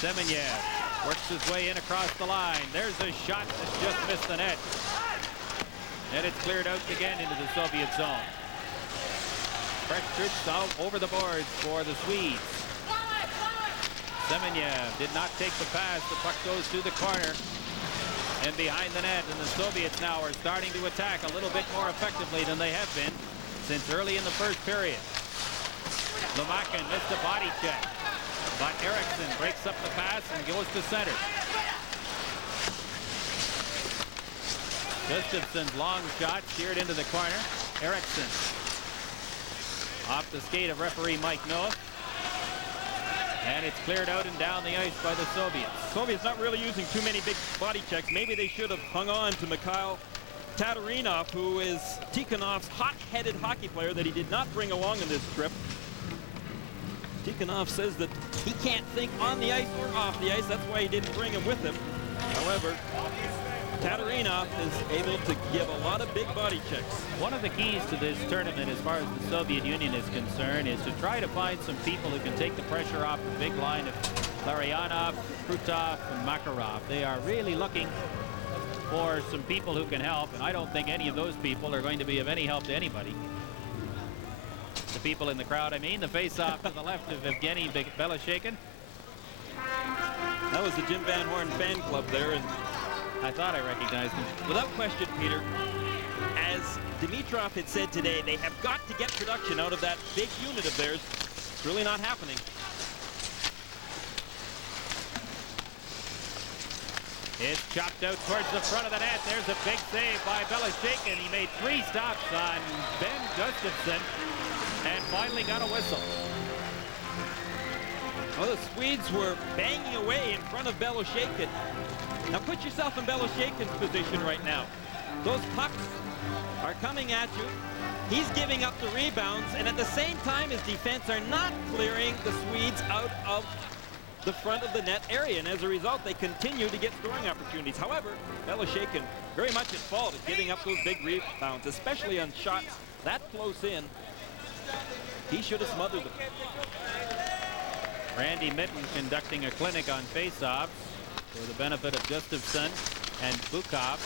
Semenya works his way in across the line. There's a shot that just missed the net. And it's cleared out again into the Soviet zone. Fresh troops out over the boards for the Swedes. Semenya did not take the pass. The puck goes to the corner and behind the net. And the Soviets now are starting to attack a little bit more effectively than they have been since early in the first period. Lemakin missed a body check, but Eriksson breaks up the pass and goes to center. Gustafsson's long shot steered into the corner. Eriksson off the skate of referee Mike Noah. And it's cleared out and down the ice by the Soviets. Soviets not really using too many big body checks. Maybe they should have hung on to Mikhail Tatarinov, who is Tikhonov's hot-headed hockey player that he did not bring along in this trip. Tikhonov says that he can't think on the ice or off the ice. That's why he didn't bring him with him. However, Tatarinov is able to give a lot of big body checks. One of the keys to this tournament as far as the Soviet Union is concerned is to try to find some people who can take the pressure off the big line of Larionov, Krutov, and Makarov. They are really looking for some people who can help, and I don't think any of those people are going to be of any help to anybody. The people in the crowd, I mean. The face-off to the left of Evgeny Beloshekin. That was the Jim Van Horn fan club there, and I thought I recognized him. Without question, Peter, as Dimitrov had said today, they have got to get production out of that big unit of theirs. It's really not happening. It's chopped out towards the front of the net. There's a big save by Beloshekin. He made 3 stops on Ben Gustafsson and finally got a whistle. Well, the Swedes were banging away in front of Beloshekin. Now put yourself in Beloshekin's position right now. Those pucks are coming at you. He's giving up the rebounds, and at the same time his defense are not clearing the Swedes out of the front of the net area, and as a result they continue to get scoring opportunities. However, Beloshekin very much at fault at giving up those big rebounds, especially on shots that close in. He should have smothered them. Randy Mitten conducting a clinic on face-offs for the benefit of Gustafsson and Bukov.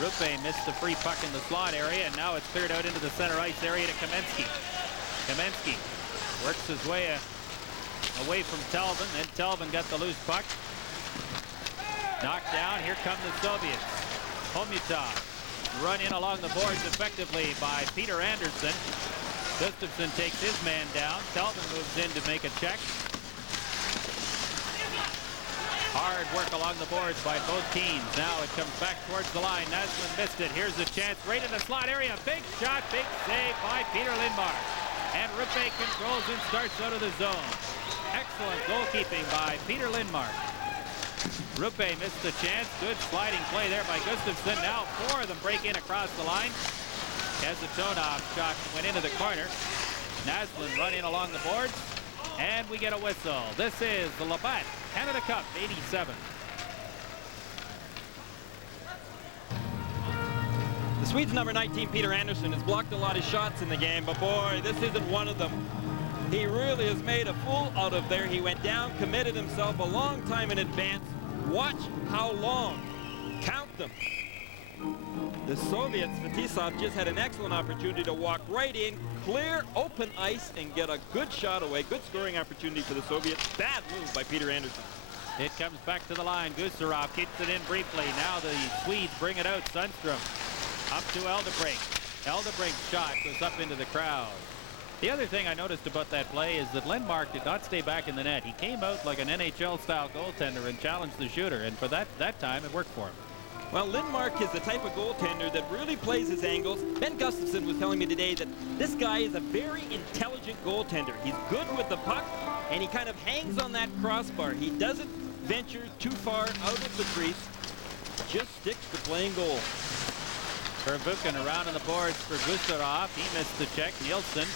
Rupe missed the free puck in the slot area, and now it's cleared out into the center ice area to Kamensky. Kamensky works his way away from Tельвен, and Tельвен got the loose puck. Knocked down. Here come the Soviets. Homutov run in along the boards effectively by Peter Andersson. Gustafsson takes his man down. Tельвен moves in to make a check. Hard work along the boards by both teams. Now it comes back towards the line. Neslund missed it. Here's a chance right in the slot area. Big shot, big save by Peter Lindmark. And Rupe controls and starts out of the zone. Excellent goalkeeping by Peter Lindmark. Rupe missed the chance. Good sliding play there by Gustafsson. Now 4 of them break in across the line. Kazatonov shot went into the corner. Neslund run in along the boards. And we get a whistle. This is the Labatt Canada Cup 87. The Swedes' number 19, Peter Andersson, has blocked a lot of shots in the game, but boy, this isn't one of them. He really has made a fool out of there. He went down, committed himself a long time in advance. Watch how long. Count them. The Soviets, Fetisov just had an excellent opportunity to walk right in, clear open ice, and get a good shot away. Good scoring opportunity for the Soviets. Bad move by Peter Anderson. It comes back to the line. Gustafsson keeps it in briefly. Now the Swedes bring it out. Sundström up to Eldebrink. Eldebrink's shot goes up into the crowd. The other thing I noticed about that play is that Lindmark did not stay back in the net. He came out like an NHL-style goaltender and challenged the shooter, and for that time it worked for him. Well, Lindmark is the type of goaltender that really plays his angles. Ben Gustafsson was telling me today that this guy is a very intelligent goaltender. He's good with the puck, and he kind of hangs on that crossbar. He doesn't venture too far out of the crease, just sticks to playing goal. Verbuchen around on the boards for Gustafsson. He missed the check. Nilsson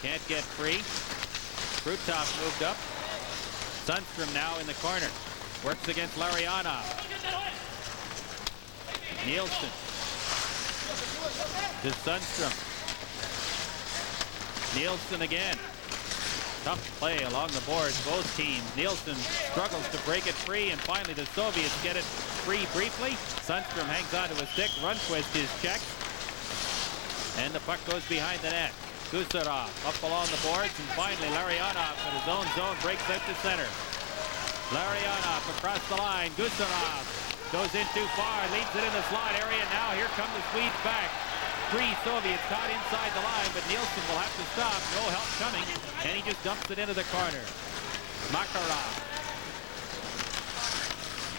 can't get free. Krutov moved up. Sundström now in the corner. Works against Larionov. Nilsson to Sundström. Nilsson again. Tough play along the boards, both teams. Nilsson struggles to break it free, and finally the Soviets get it free briefly. Sundström hangs onto a stick. Rundqvist is checked. And the puck goes behind the net. Gustafsson up along the boards, and finally Larionov in his own zone breaks out to center. Larionov across the line. Gustafsson goes in too far, leads it in the slot area. Now here come the Swedes back. 3 Soviets caught inside the line, but Nilsson will have to stop. No help coming, and he just dumps it into the corner. Makarov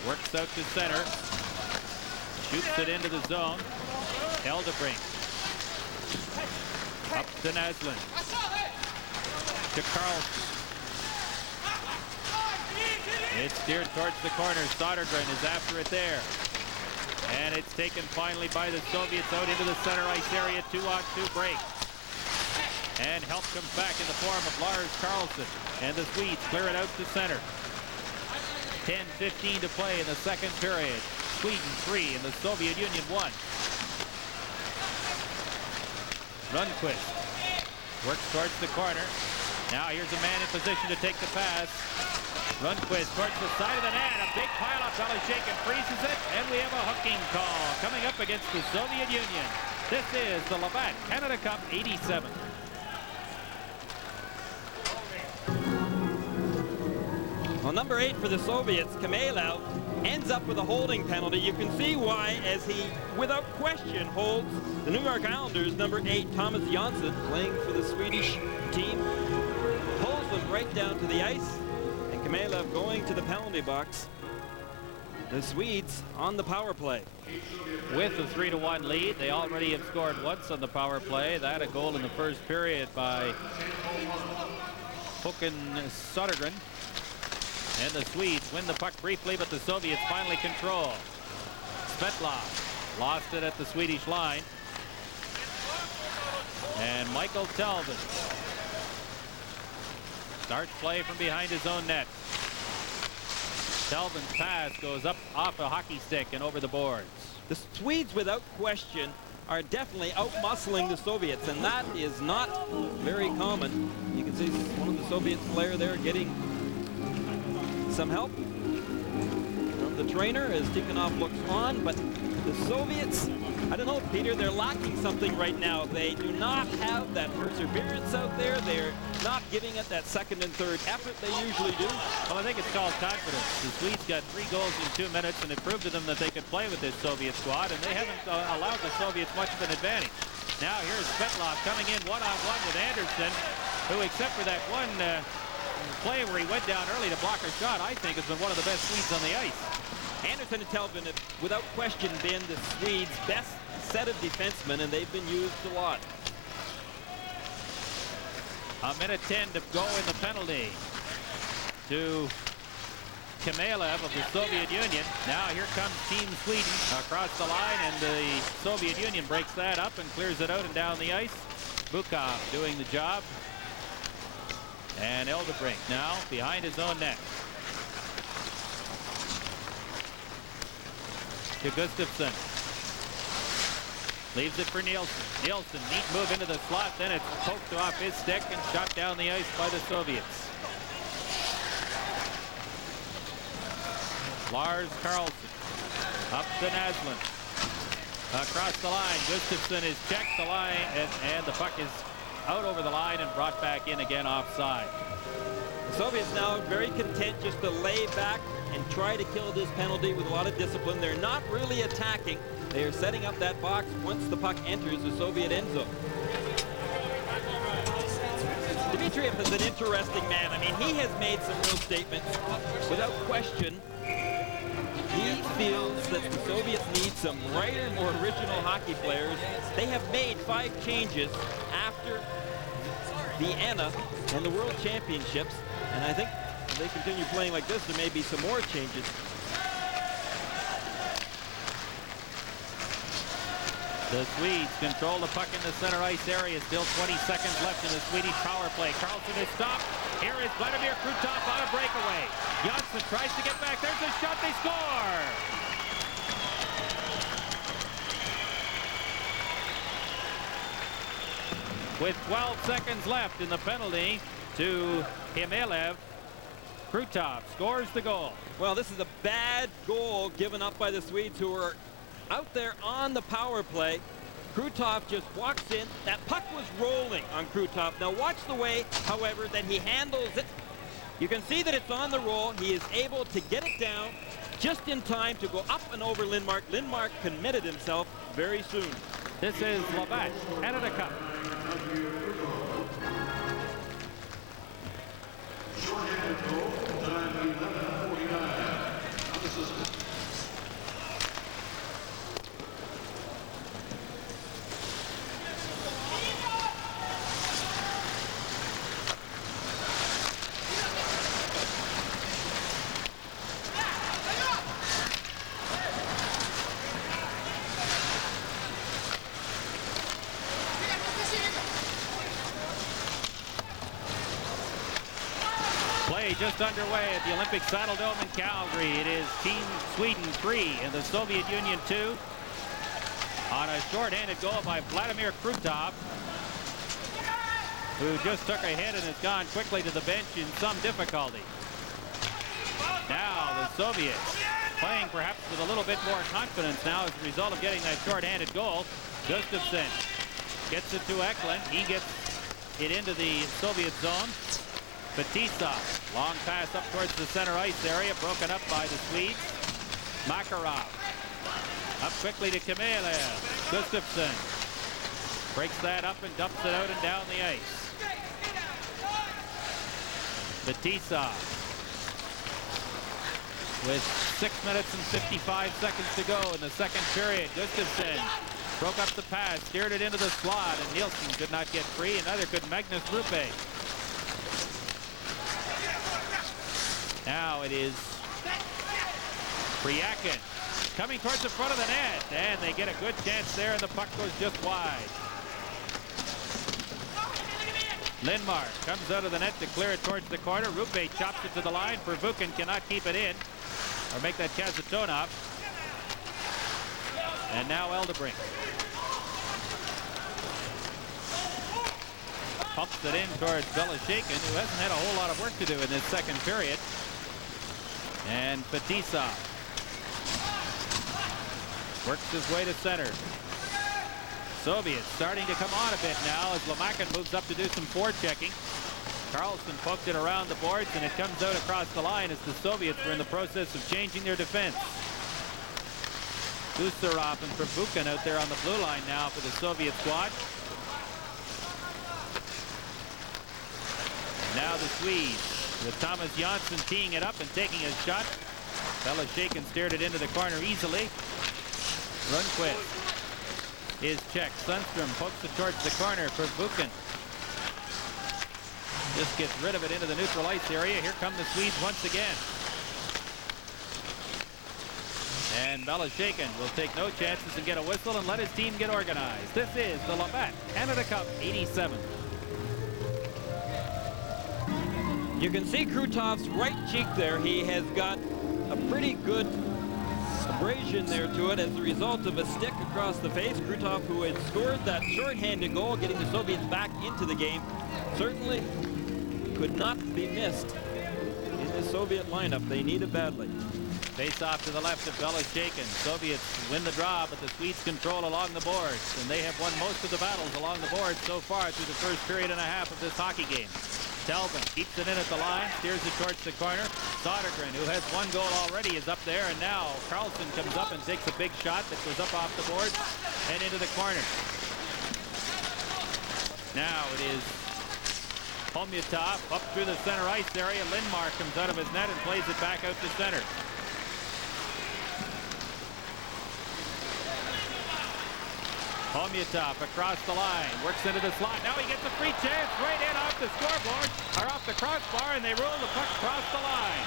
works out to center. Shoots it into the zone. Eldebrink. Up to Neslund. To Karlsson. It's steered towards the corner. Sodergren is after it there. And it's taken finally by the Soviets out into the center ice area. 2-on-2 break. And help comes back in the form of Lars Kарлsson. And the Swedes clear it out to center. 10:15 to play in the second period. Sweden 3 and the Soviet Union 1. Rundqvist works towards the corner. Now here's a man in position to take the pass. Rundqvist towards the side of the net. A big pile up. Beloshakin freezes it, and we have a hooking call coming up against the Soviet Union. This is the Labatt Canada Cup 87. Well, number 8 for the Soviets, Kamalev, ends up with a holding penalty. You can see why, as he, without question, holds the New York Islanders' number 8, Thomas Jansson, playing for the Swedish team, pulls them right down to the ice, and Kamalev going to the penalty box. The Swedes on the power play. With a 3-1 lead, they already have scored once on the power play. That a goal in the first period by Håkan Sodergren. And the Swedes win the puck briefly, but the Soviets finally control. Svetlov lost it at the Swedish line. And Michael Tельвен starts play from behind his own net. Tельven's pass goes up off a hockey stick and over the boards. The Swedes, without question, are definitely out-muscling the Soviets, and that is not very common. You can see one of the Soviet players there getting some help from the trainer as Tikhonov looks on, but the Soviets, I don't know, Peter, they're lacking something right now. They do not have that perseverance out there. They're not giving it that second and third effort they usually do. Well, I think it's called confidence. The Swedes got 3 goals in 2 minutes, and it proved to them that they could play with this Soviet squad, and they haven't allowed the Soviets much of an advantage. Now here's Svetlov coming in one-on-one with Andersson, who, except for that one play where he went down early to block a shot, I think has been one of the best Swedes on the ice. Andersson and Tельвен have, without question, been the Swedes' best set of defensemen, and they've been used a lot. A minute 10 to go in the penalty to Kamalev of the Soviet Union. Now here comes Team Sweden across the line, and the Soviet Union breaks that up and clears it out and down the ice. Bykov doing the job. And Eldebrink now behind his own net. To Gustafsson. Leaves it for Nilsson. Nilsson, neat move into the slot, then it's poked off his stick and shot down the ice by the Soviets. Lars Kарлsson Up to Neslund. Across the line, Gustafsson is checked the line, and the puck is out over the line and brought back in again offside. The Soviets now very content just to lay back and try to kill this penalty with a lot of discipline. They're not really attacking. They are setting up that box once the puck enters the Soviet end zone. Dmitriev is an interesting man. I mean, he has made some real statements. Without question, he feels that the Soviets need some brighter, more original hockey players. They have made 5 changes after Vienna and the World Championships, and I think if they continue playing like this, there may be some more changes. The Swedes control the puck in the center ice area. Still 20 seconds left in the Swedish power play. Karlsson is stopped. Here is Vladimir Krutov on a breakaway. Jansson tries to get back. There's a shot. They score! With 12 seconds left in the penalty to Himelev, Krutov scores the goal. Well, this is a bad goal given up by the Swedes, who are out there on the power play. Krutov just walks in. That puck was rolling on Krutov. Now watch the way, however, that he handles it. You can see that it's on the roll. He is able to get it down just in time to go up and over Lindmark. Lindmark committed himself very soon. This is Labatt, Canada Cup. Just underway at the Olympic Saddledome in Calgary. It is Team Sweden 3 and the Soviet Union 2 on a short-handed goal by Vladimir Krutov, who just took a hit and has gone quickly to the bench in some difficulty. Now the Soviets playing perhaps with a little bit more confidence now as a result of getting that short-handed goal. Gustafsson gets it to Eklund. He gets it into the Soviet zone. Batista, long pass up towards the center ice area, broken up by the Swedes. Makarov, up quickly to Mikaël. Gustafsson breaks that up and dumps it out and down the ice. Batista with 6 minutes and 55 seconds to go in the second period. Gustafsson broke up the pass, steered it into the slot, and Nilsson could not get free, and neither could Magnus Rupe. Now it is Priakin coming towards the front of the net, and they get a good chance there, and the puck goes just wide. Lindmark comes out of the net to clear it towards the corner. Rupe chops it to the line. Pervukin cannot keep it in or make that Kazatonov. And now Eldebrink pumps it in towards Belashaikin, who hasn't had a whole lot of work to do in this second period. And Batista works his way to center. Soviets starting to come on a bit now as Lamakin moves up to do some forechecking. Karlsson poked it around the boards, and it comes out across the line as the Soviets were in the process of changing their defense. Gusarov and Pervukin out there on the blue line now for the Soviet squad. Now the Swedes with Thomas Jansson teeing it up and taking a shot. Belashaikin steered it into the corner easily. Rundqvist is checked. Sundstrom pokes it towards the corner for Pervukin. Just gets rid of it into the neutral ice area. Here come the Swedes once again. And Belashaikin will take no chances and get a whistle and let his team get organized. This is the Labatt Canada Cup 87. You can see Krutov's right cheek there. He has got a pretty good abrasion there to it as a result of a stick across the face. Krutov, who had scored that short-handed goal, getting the Soviets back into the game, certainly could not be missed in the Soviet lineup. They need it badly. Face off to the left of Belosheikin. Soviets win the draw, but the Swedes control along the boards, and they have won most of the battles along the boards so far through the first period and a half of this hockey game. Tельвен keeps it in at the line, steers it towards the corner. Sodergren, who has one goal already, is up there, and now Kарлsson comes up and takes a big shot that goes up off the boards and into the corner. Now it is Homutov up through the center ice area. Lindmar comes out of his net and plays it back out to center. Homutov across the line, works into the slot. Now he gets a free chance right in off the scoreboard, or off the crossbar, and they roll the puck across the line.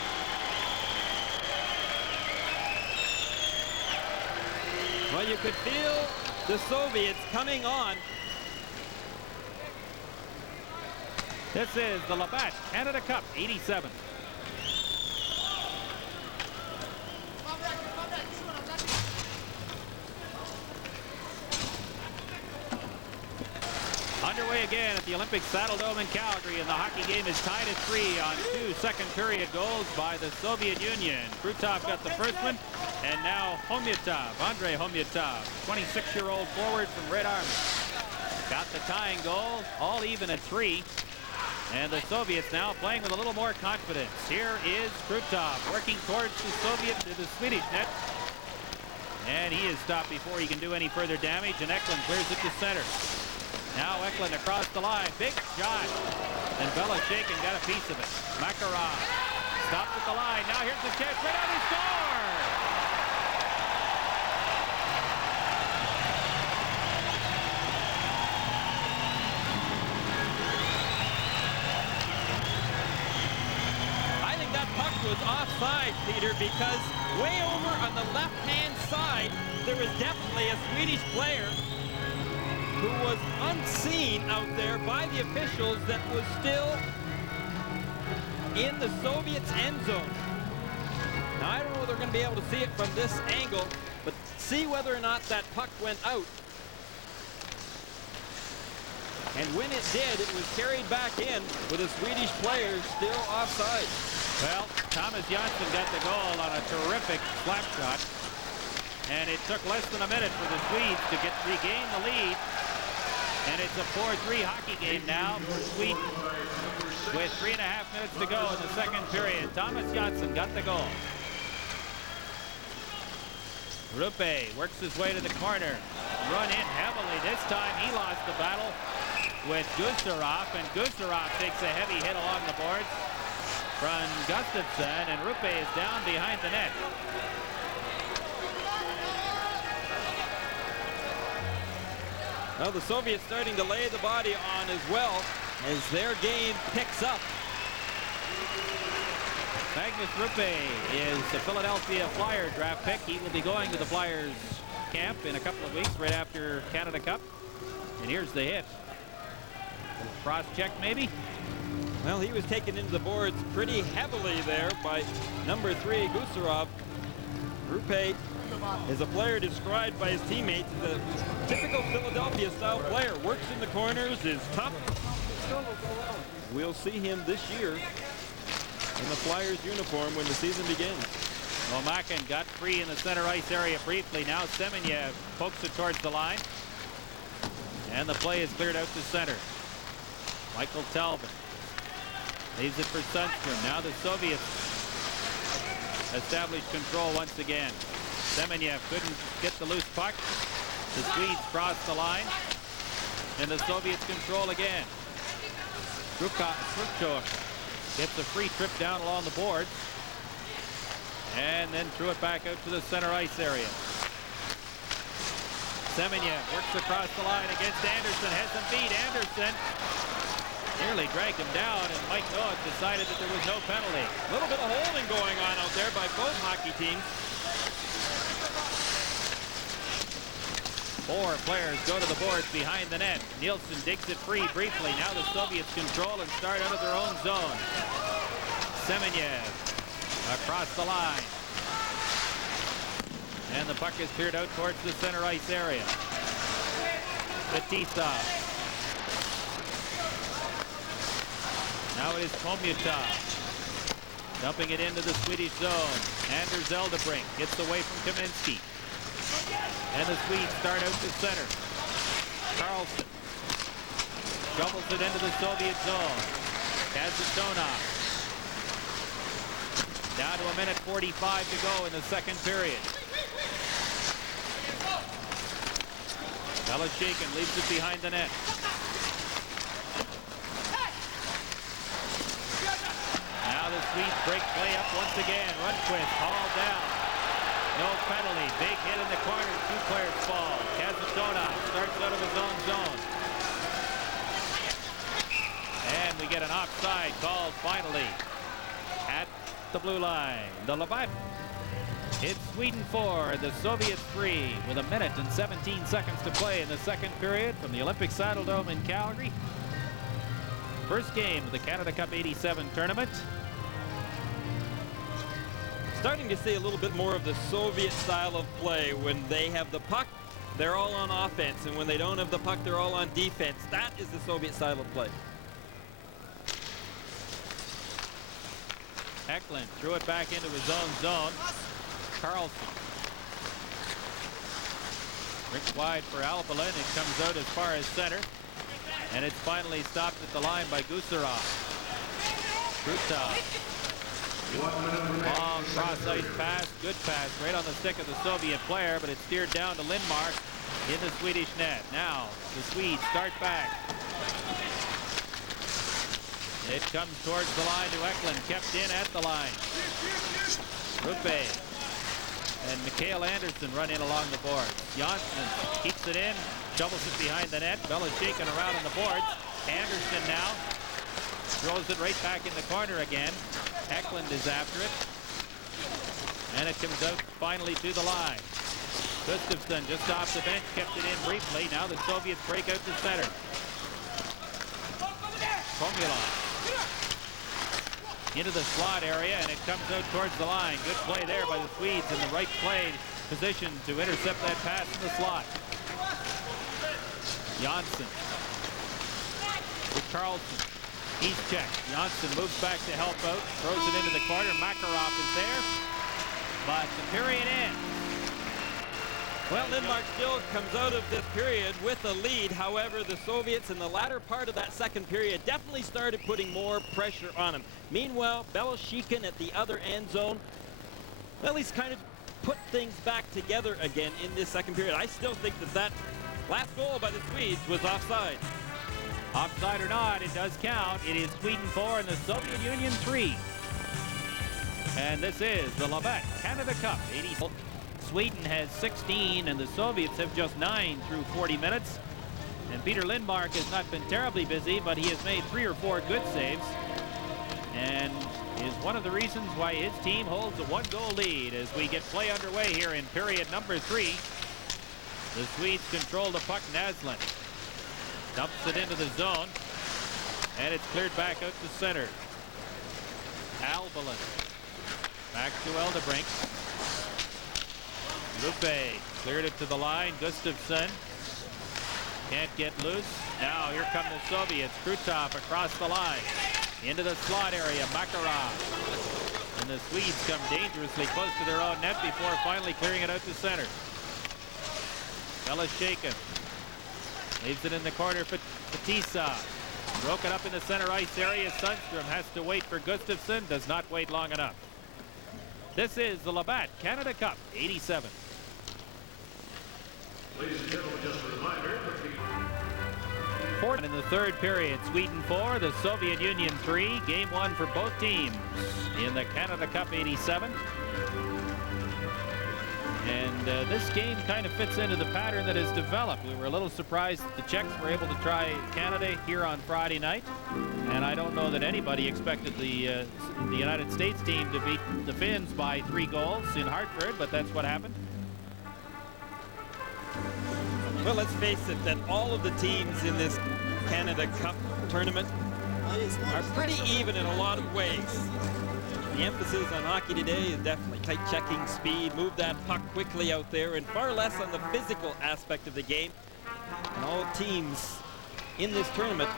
Well, you could feel the Soviets coming on. This is the Labatt Canada Cup 87. Underway again at the Olympic Saddledome in Calgary, and the hockey game is tied at 3 on 2 second period goals by the Soviet Union. Krutov got the first one, and now Homutov, Andrei Homutov, 26-year-old forward from Red Army, got the tying goal, all even at 3. And the Soviets now playing with a little more confidence. Here is Krutov working towards the Swedish net. And he is stopped before he can do any further damage, and Eklund clears it to center. Now Eklund across the line, big shot. And Belosheikin got a piece of it. Makarov stopped at the line. Now here's the chance, right on, he scores! I think that puck was offside, Peter, because way over on the left-hand side, there was definitely a Swedish player who was unseen out there by the officials that was still in the Soviets' end zone. Now, I don't know if they're going to be able to see it from this angle, but see whether or not that puck went out. And when it did, it was carried back in with the Swedish players still offside. Well, Thomas Jansson got the goal on a terrific slap shot. And it took less than a minute for the Swedes to regain the lead. And it's a 4-3 hockey game now for Sweden with 3.5 minutes to go in the second period. Thomas Jansson got the goal. Rupe works his way to the corner. Run in heavily. This time he lost the battle with Gustafsson, and Gustafsson takes a heavy hit along the boards from Gustafsson, and Rupe is down behind the net. Well, the Soviets starting to lay the body on as well as their game picks up. Magnus Rupe is the Philadelphia Flyer draft pick. He will be going to the Flyers camp in a couple of weeks right after Canada Cup. And here's the hit. Cross check maybe. Well, he was taken into the boards pretty heavily there by number 3, Gustafsson. Rupe is a player described by his teammates as a typical Philadelphia-style player. Works in the corners, is tough. We'll see him this year in the Flyers uniform when the season begins. Well, Makin got free in the center ice area briefly. Now Semenyev pokes it towards the line. And the play is cleared out to center. Michael Tельвен leaves it for Sundstrom. Now the Soviets establish control once again. Semenyev couldn't get the loose puck. The Swedes cross the line. And the Soviets control again. Krutov gets a free trip down along the boards. And then threw it back out to the center ice area. Semenyev works across the line against Andersson. Has him beat. Andersson nearly dragged him down, and Mike Noët decided that there was no penalty. A little bit of holding going on out there by both hockey teams. 4 players go to the boards behind the net. Nilsson digs it free briefly. Now the Soviets control and start out of their own zone. Semenyev across the line. And the puck is cleared out towards the center ice area. Batista. Now it is Homutov. Dumping it into the Swedish zone. Anders Eldebrink gets away from Kamensky. And the Swedes start out to center. Karlsson shovels it into the Soviet zone. Kazatonov. Down to 1:45 to go in the second period. Belosheikin leaves it behind the net. Now the Swedes break play up once again. Rundqvist hauled down. No penalty. Big hit in the corner. Two players fall. Kazatonov starts out of his own zone. And we get an offside called finally at the blue line. The Labatt. It's Sweden 4, the Soviets 3, with 1 minute and 17 seconds to play in the second period from the Olympic Saddledome in Calgary. First game of the Canada Cup '87 tournament. Starting to see a little bit more of the Soviet style of play. When they have the puck, they're all on offense, and when they don't have the puck, they're all on defense. That is the Soviet style of play. Eklund threw it back into his own zone. Karlsson. Rick wide for Альбелин. It comes out as far as center. And it's finally stopped at the line by Gustafsson. Krutov. Long cross-ice pass. Good pass right on the stick of the Soviet player, but it's steered down to Lindmark in the Swedish net. Now the Swedes start back. It comes towards the line to Eklund. Kept in at the line. Rupe. And Mikael Anderson run in along the boards. Johnsson keeps it in, shovels it behind the net. Belosheikin around on the boards. Anderson now throws it right back in the corner again. Eklund is after it. And it comes out finally to the line. Gustafsson just off the bench, kept it in briefly. Now the Soviets break out to center. Komulov into the slot area, and it comes out towards the line. Good play there by the Swedes in the right play position to intercept that pass in the slot. Johnsson with Karlsson. He's checked. Johnsson moves back to help out, throws it into the corner. Makarov is there, but the period ends. Well, Lindmark still comes out of this period with a lead. However, the Soviets in the latter part of that second period definitely started putting more pressure on him. Meanwhile, Belosheikin at the other end zone, well, he's kind of put things back together again in this second period. I still think that last goal by the Swedes was offside. Offside or not, it does count. It is Sweden 4 and the Soviet Union 3. And this is the Labatt Canada Cup '80. Sweden has 16 and the Soviets have just 9 through 40 minutes. And Peter Lindmark has not been terribly busy, but he has made 3 or 4 good saves and is one of the reasons why his team holds a 1-goal lead as we get play underway here in period number 3. The Swedes control the puck. Naslund dumps it into the zone, and it's cleared back out to center. Альбелин back to Эльдебринk. Rupe cleared it to the line. Gustafsson can't get loose. Now here come the Soviets. Krutov across the line into the slot area. Makarov. And the Swedes come dangerously close to their own net before finally clearing it out to center. Belosheikin leaves it in the corner for Fatisa. Broken up in the center ice area. Sundstrom has to wait for Gustafsson. Does not wait long enough. This is the Labatt Canada Cup '87. Ladies and gentlemen, just a reminder. In the third period, Sweden 4, the Soviet Union 3. Game 1 for both teams in the Canada Cup '87. And this game kind of fits into the pattern that has developed. We were a little surprised that the Czechs were able to try Canada here on Friday night. And I don't know that anybody expected the United States team to beat the Finns by 3 goals in Hartford, but that's what happened. Well, let's face it, that all of the teams in this Canada Cup tournament are pretty even in a lot of ways. The emphasis on hockey today is definitely tight checking, speed, move that puck quickly out there, and far less on the physical aspect of the game. And all teams in this tournament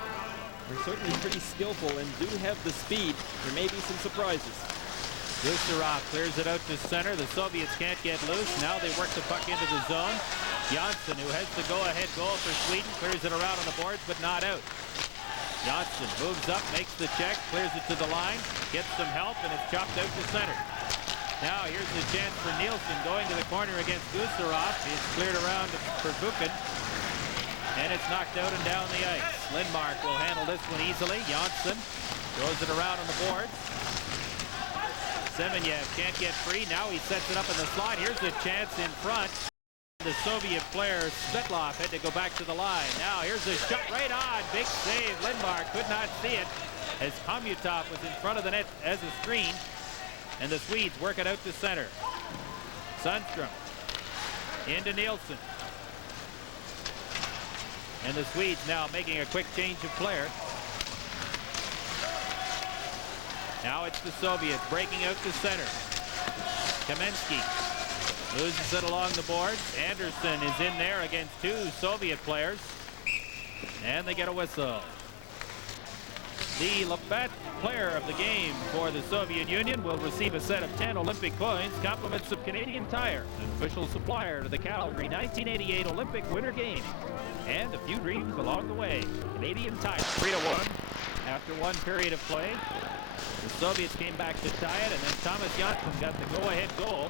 are certainly pretty skillful and do have the speed. There may be some surprises. Gustafsson clears it out to center. The Soviets can't get loose. Now they work the puck into the zone. Nilsson, who has the go-ahead goal for Sweden, clears it around on the boards, but not out. Nilsson moves up, makes the check, clears it to the line, gets some help, and it's chopped out to center. Now here's the chance for Nilsson going to the corner against Gustafsson. It's cleared around for Buchan, and it's knocked out and down the ice. Lindmark will handle this one easily. Nilsson throws it around on the boards. Semenyev can't get free. Now he sets it up in the slot. Here's the chance in front. The Soviet player Svetlov had to go back to the line. Now here's the shot right on. Big save. Lindmark could not see it as Homutov was in front of the net as a screen. And the Swedes work it out to center. Sundstrom into Nilsson. And the Swedes now making a quick change of player. Now it's the Soviets breaking out to center. Kamensky loses it along the boards. Anderson is in there against two Soviet players. And they get a whistle. The Labatt player of the game for the Soviet Union will receive a set of 10 Olympic coins, compliments of Canadian Tire, an official supplier to the Calgary 1988 Olympic Winter Games. And a few dreams along the way. Canadian Tire. 3-1 after one period of play. The Soviets came back to tie it, and then Thomas Janssen got the go-ahead goal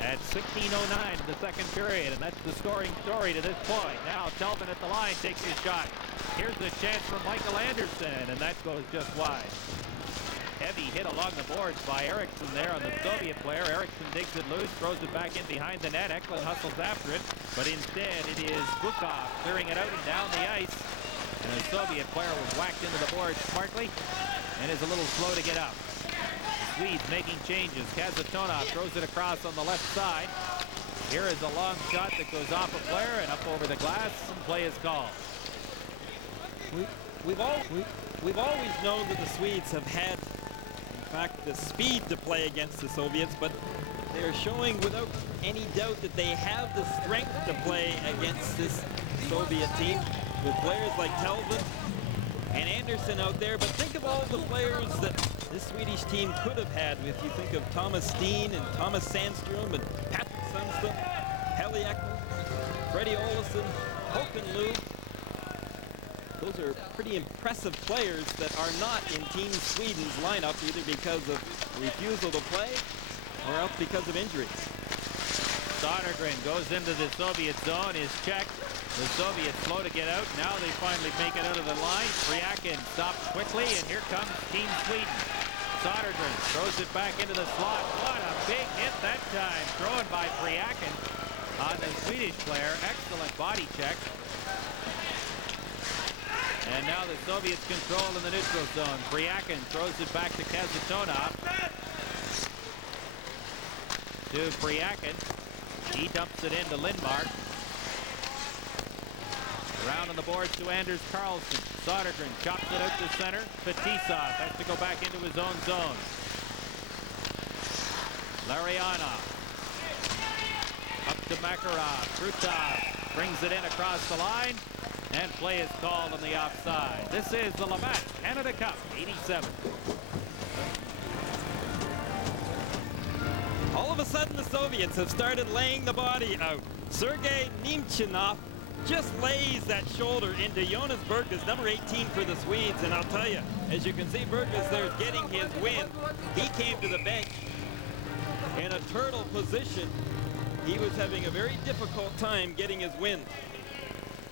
at 16:09 of the second period, and that's the scoring story to this point. Now Tельвен at the line takes his shot. Here's the chance for Michael Anderson, and that goes just wide. Heavy hit along the boards by Eriksson there on the Soviet player. Eriksson digs it loose, throws it back in behind the net. Eklund hustles after it, but instead it is Bukov clearing it out and down the ice. And the Soviet player was whacked into the board smartly and is a little slow to get up. The Swedes making changes. Kazatonov throws it across on the left side. Here is a long shot that goes off a player and up over the glass, and play is called. We've always known that the Swedes have had, in fact, the speed to play against the Soviets, but they're showing without any doubt that they have the strength to play against this Soviet team, with players like Tельвен and Anderson out there. But think of all the players that this Swedish team could have had. If you think of Thomas Steen and Thomas Sandstrom and Patrick Sundstrom, Heli Ekman, Freddie Olsson, Håkan Loob. Those are pretty impressive players that are not in Team Sweden's lineup, either because of refusal to play or else because of injuries. Sodergren goes into the Soviet zone, is checked. The Soviets slow to get out. Now they finally make it out of the line. Priakin stops quickly, and here comes Team Sweden. Sodergren throws it back into the slot. What a big hit that time. Thrown by Priakin on the Swedish player. Excellent body check. And now the Soviets control in the neutral zone. Priakin throws it back to Kazatonov. To Priakin. He dumps it into Lindmark. Around on the boards to Lars Kарлsson. Sodergren chops it out to center. Fetisov has to go back into his own zone. Larionov. Up to Makarov. Krutov brings it in across the line. And play is called on the offside. This is the Labatt Canada Cup 87. All of a sudden, the Soviets have started laying the body out. Sergei Nemchinov just lays that shoulder into Jonas Burkus, number 18 for the Swedes. And I'll tell you, as you can see, Burkus there getting his win. He came to the bench in a turtle position. He was having a very difficult time getting his win.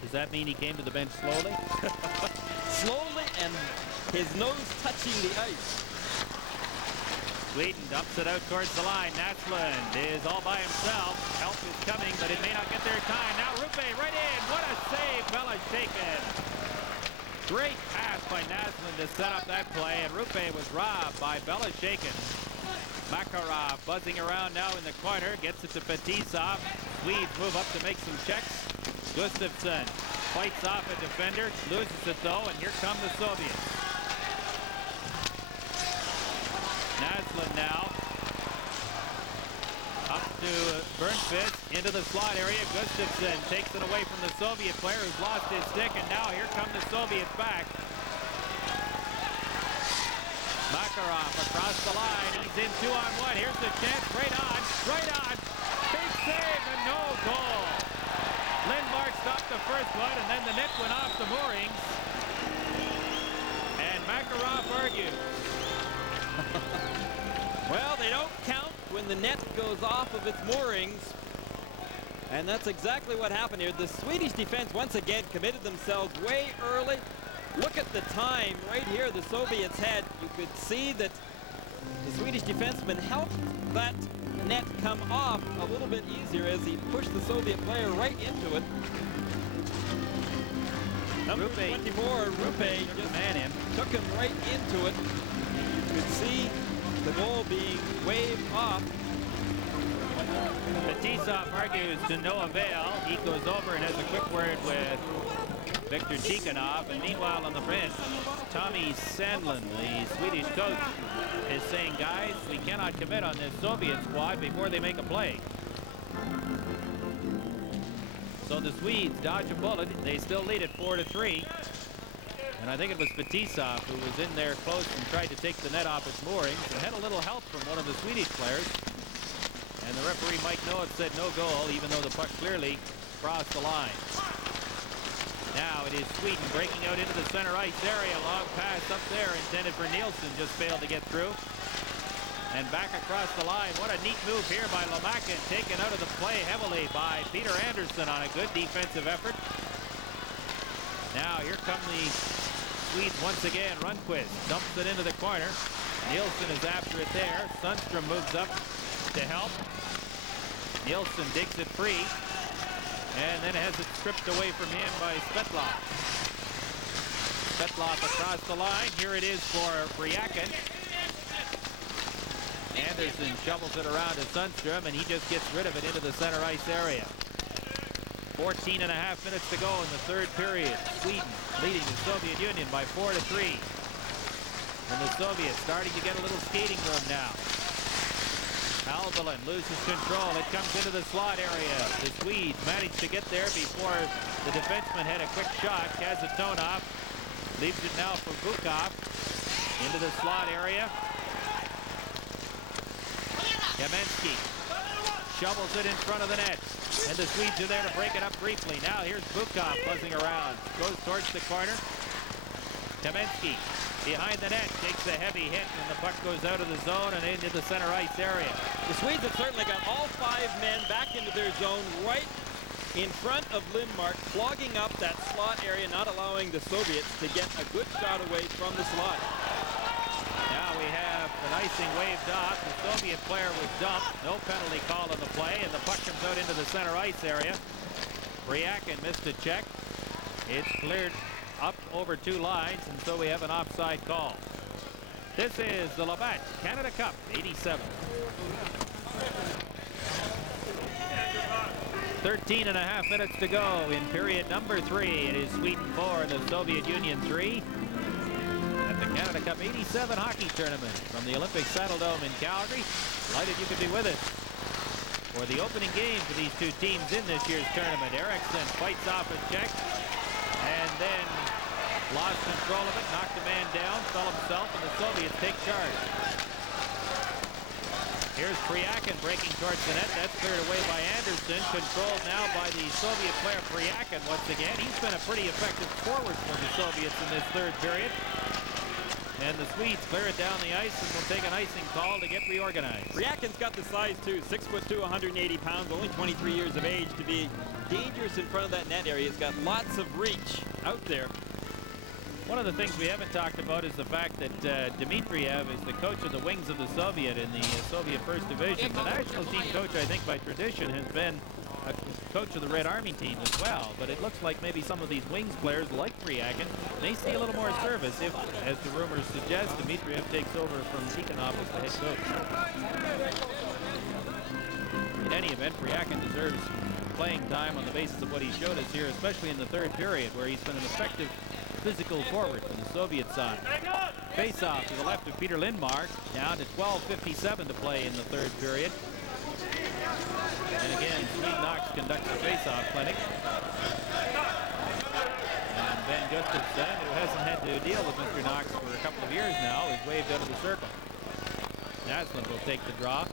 Does that mean he came to the bench slowly? Slowly, and his nose touching the ice. Sweden dumps it out towards the line. Neslund is all by himself. Help is coming, but it may not get there in time. Now Rupe right in. What a save, Belashekin. Great pass by Neslund to set up that play, and Rupe was robbed by Belashekin. Makarov buzzing around now in the corner. Gets it to Fetisov. Swedes move up to make some checks. Gustafsson fights off a defender, loses it though, and here come the Soviets. Neslund now up to Bernfist into the slot area. Gustafsson takes it away from the Soviet player who's lost his stick, and now here come the Soviets back. Makarov Makarov across the line. He's in 2-on-1. Here's the chance. Right on. Big save and no goal. Lindmark stopped the first one, and then the net went off the moorings. And Makarov argued. Well, they don't count when the net goes off of its moorings. And that's exactly what happened here. The Swedish defense once again committed themselves way early. Look at the time right here the Soviets had. You could see that the Swedish defenseman helped that net come off a little bit easier as he pushed the Soviet player right into it. Number 24, Rupe, just took him right into it. You could see the goal being waved off. Fetisov argues to no avail. He goes over and has a quick word with Viktor Tikhonov. And meanwhile on the bench, Tommy Sandlin, the Swedish coach, is saying, guys, we cannot commit on this Soviet squad before they make a play. So the Swedes dodge a bullet. They still lead it 4-3. And I think it was Fetisov who was in there close and tried to take the net off its moorings and had a little help from one of the Swedish players. And the referee, Mike Noët, said no goal, even though the puck clearly crossed the line. Now it is Sweden breaking out into the center ice area. Long pass up there intended for Nilsson, just failed to get through. And back across the line. What a neat move here by Lomakin, taken out of the play heavily by Peter Anderson on a good defensive effort. Now here come the Swedes once again. Rundqvist dumps it into the corner. Nilsson is after it there. Sundstrom moves up to help. Nilsson digs it free and then has it stripped away from him by Svetlov. Svetlov across the line. Here it is for Bryakin. Anderson shovels it around to Sundstrom and he just gets rid of it into the center ice area. 14 and a half minutes to go in the third period. Sweden leading the Soviet Union by 4-3. And the Soviets starting to get a little skating room now. Альбелин loses control. It comes into the slot area. The Swedes managed to get there before the defenseman had a quick shot. Kazatonov leaves it now for Bukov into the slot area. Kamensky shovels it in front of the net. And the Swedes are there to break it up briefly. Now here's Bukov buzzing around. Goes towards the corner. Kamensky behind the net, takes a heavy hit, and the puck goes out of the zone and into the center ice area. The Swedes have certainly got all 5 men back into their zone right in front of Lindmark, clogging up that slot area, not allowing the Soviets to get a good shot away from the slot. Now we have an icing waved off. The Soviet player was dumped. No penalty call on the play, and the puck comes out into the center ice area. Bryakin missed a check. It's cleared up over 2 lines, and so we have an offside call. This is the Labatt Canada Cup 87. 13 and a half minutes to go in period number 3. It is Sweden 4, the Soviet Union 3. At the Canada Cup 87 hockey tournament from the Olympic Saddledome in Calgary. Delighted you could be with us for the opening game for these 2 teams in this year's tournament. Eriksson fights off a check and then lost control of it, knocked the man down, fell himself, and the Soviets take charge. Here's Bryakin breaking towards the net. That's cleared away by Anderson. Controlled now by the Soviet player Bryakin once again. He's been a pretty effective forward for the Soviets in this third period. And the Swedes clear it down the ice and will take an icing call to get reorganized. Bryakin's got the size too, 6'2", 180 pounds, only 23 years of age, to be dangerous in front of that net area. He's got lots of reach out there. One of the things we haven't talked about is the fact that Dmitriev is the coach of the wings of the Soviet in the Soviet First Division. The national team coach, I think by tradition, has been a coach of the Red Army team as well. But it looks like maybe some of these wings players, like Bryakin, may see a little more service if, as the rumors suggest, Dmitriev takes over from Tikhonov as the head coach. In any event, Bryakin deserves playing time on the basis of what he showed us here, especially in the third period, where he's been an effective physical forward from the Soviet side. Face-off to the left of Peter Lindmark, down to 12:57 to play in the third period. And again, Sweden Knox conducts the face-off clinic. And Ben Gustafsson, who hasn't had to deal with Mr. Knox for a couple of years now, is waved out of the circle. Neslund will take the draw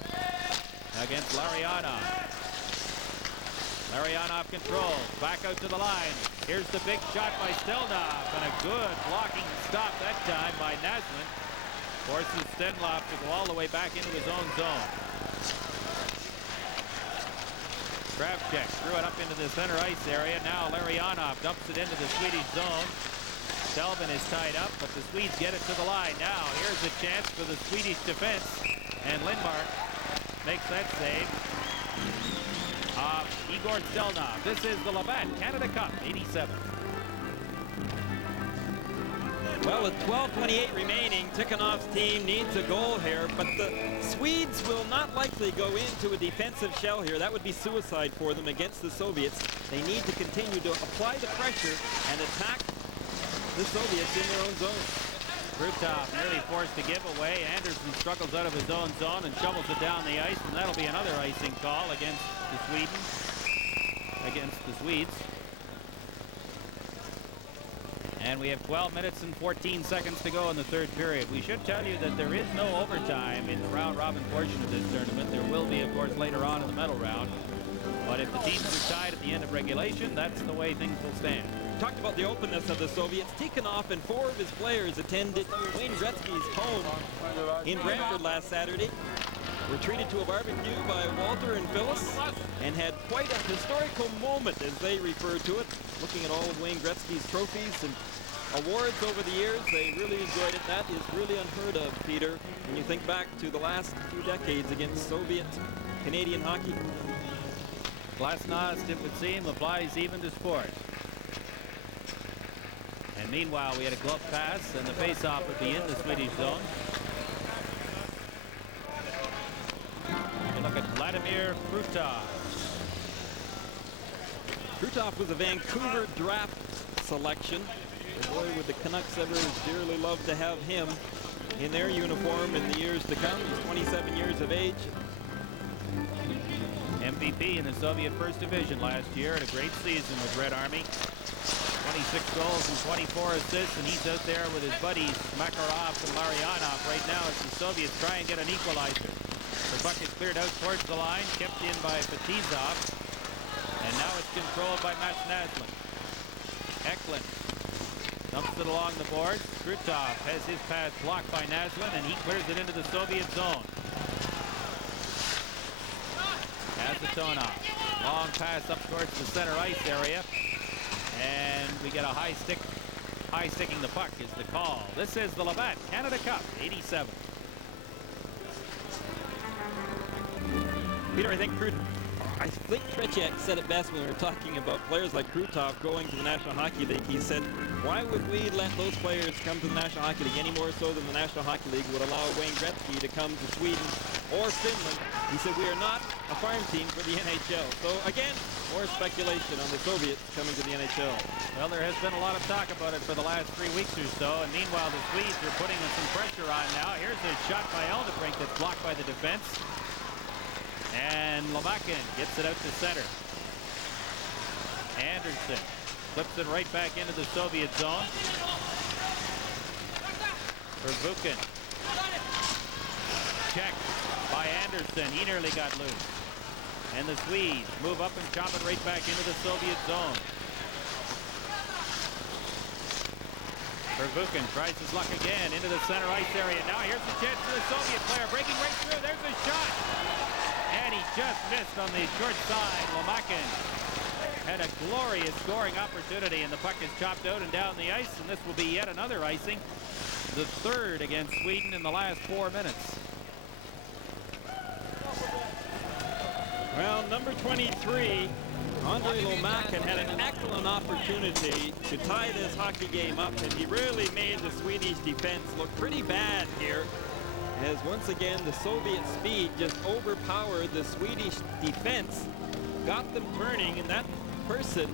against Larionov. Larionov controls, back out to the line. Here's the big shot by Stельнов, and a good blocking stop that time by Neslund. Forces Stельнов to go all the way back into his own zone. Kravchuk threw it up into the center ice area. Now Larionov dumps it into the Swedish zone. Tельвен is tied up, but the Swedes get it to the line. Now here's a chance for the Swedish defense, and Lindmark makes that save. Igor Stельнов. This is the Labatt Canada Cup, 87. Well, with 12:28 remaining, Tikhonov's team needs a goal here, but the Swedes will not likely go into a defensive shell here. That would be suicide for them against the Soviets. They need to continue to apply the pressure and attack the Soviets in their own zone. Krutov nearly forced to give away. Andersson struggles out of his own zone and shovels it down the ice, and that'll be another icing call against the Swedes. And we have 12 minutes and 14 seconds to go in the third period. We should tell you that there is no overtime in the round-robin portion of this tournament. There will be, of course, later on in the medal round. But if the teams are tied at the end of regulation, that's the way things will stand. Talked about the openness of the Soviets. Tikhonov and 4 of his players attended Wayne Gretzky's home in Brantford last Saturday. Were treated to a barbecue by Walter and Phyllis and had quite a historical moment, as they refer to it, looking at all of Wayne Gretzky's trophies and awards over the years. They really enjoyed it. That is really unheard of, Peter, when you think back to the last few decades against Soviet Canadian hockey. Glasnost, it would seem, applies even to sport. And meanwhile, we had a glove pass, and the face-off would be in the Swedish zone. You look at Vladimir Krutov. Krutov was a Vancouver draft selection. Boy, would the Canucks ever dearly love to have him in their uniform in the years to come. He's 27 years of age. MVP in the Soviet First Division last year, and a great season with Red Army. 26 goals and 24 assists, and he's out there with his buddies Makarov and Larionov right now as the Soviets try and get an equalizer. The puck is cleared out towards the line, kept in by Petizov, and now it's controlled by Mats Naslund. Eklund dumps it along the boards. Krutov has his pass blocked by Naslund, and he clears it into the Soviet zone. Azatonov, long pass up towards the center ice area, and we get a high sticking the puck is the call. This is the Labatt Canada Cup, 87. Peter, I think Tretiak said it best when we were talking about players like Krutov going to the National Hockey League. He said, why would we let those players come to the National Hockey League any more so than the National Hockey League would allow Wayne Gretzky to come to Sweden or Finland? He said, we are not a farm team for the NHL. So again, more speculation on the Soviets coming to the NHL. Well, there has been a lot of talk about it for the last 3 weeks or so, and meanwhile the Swedes are putting some pressure on now. Here's a shot by Eldebrink that's blocked by the defense. And Lamakin gets it out to center. Andersson flips it right back into the Soviet zone. Vervuken. Checked by Andersson. He nearly got loose. And the Swedes move up and chop it right back into the Soviet zone. Vervuken tries his luck again into the center ice area. Now here's the chance for the Soviet player breaking right through. There's a shot. And he just missed on the short side. Lamakin had a glorious scoring opportunity, and the puck is chopped out and down the ice, and this will be yet another icing. The third against Sweden in the last 4 minutes. Well, number 23, Andrei Lamakin had an excellent opportunity to tie this hockey game up, and he really made the Swedish defense look pretty bad here, as once again the Soviet speed just overpowered the Swedish defense, got them turning, and that person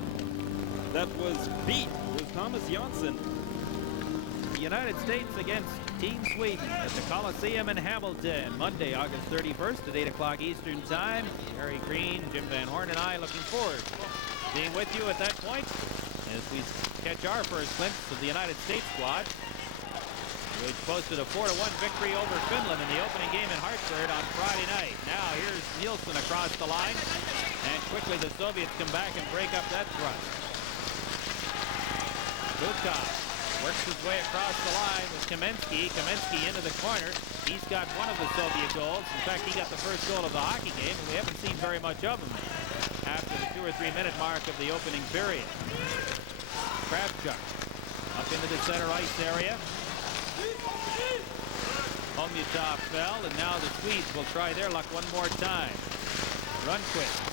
that was beat was Thomas Jonsson. The United States against Team Sweden at the Coliseum in Hamilton, Monday, August 31st at 8 o'clock Eastern Time. Harry Green, Jim Van Horn, and I looking forward to being with you at that point. as we catch our first glimpse of the United States squad, which posted a 4-1 victory over Finland in the opening game in Hartford on Friday night. Now here's Nilsson across the line, and quickly the Soviets come back and break up that thrust. Bыкov works his way across the line with Kamensky. Kamensky into the corner. He's got one of the Soviet goals. In fact, he got the first goal of the hockey game, and we haven't seen very much of him after the 2 or 3 minute mark of the opening period. Kravchuk up into the center ice area. Homutov fell, and now the Swedes will try their luck one more time. Rundqvist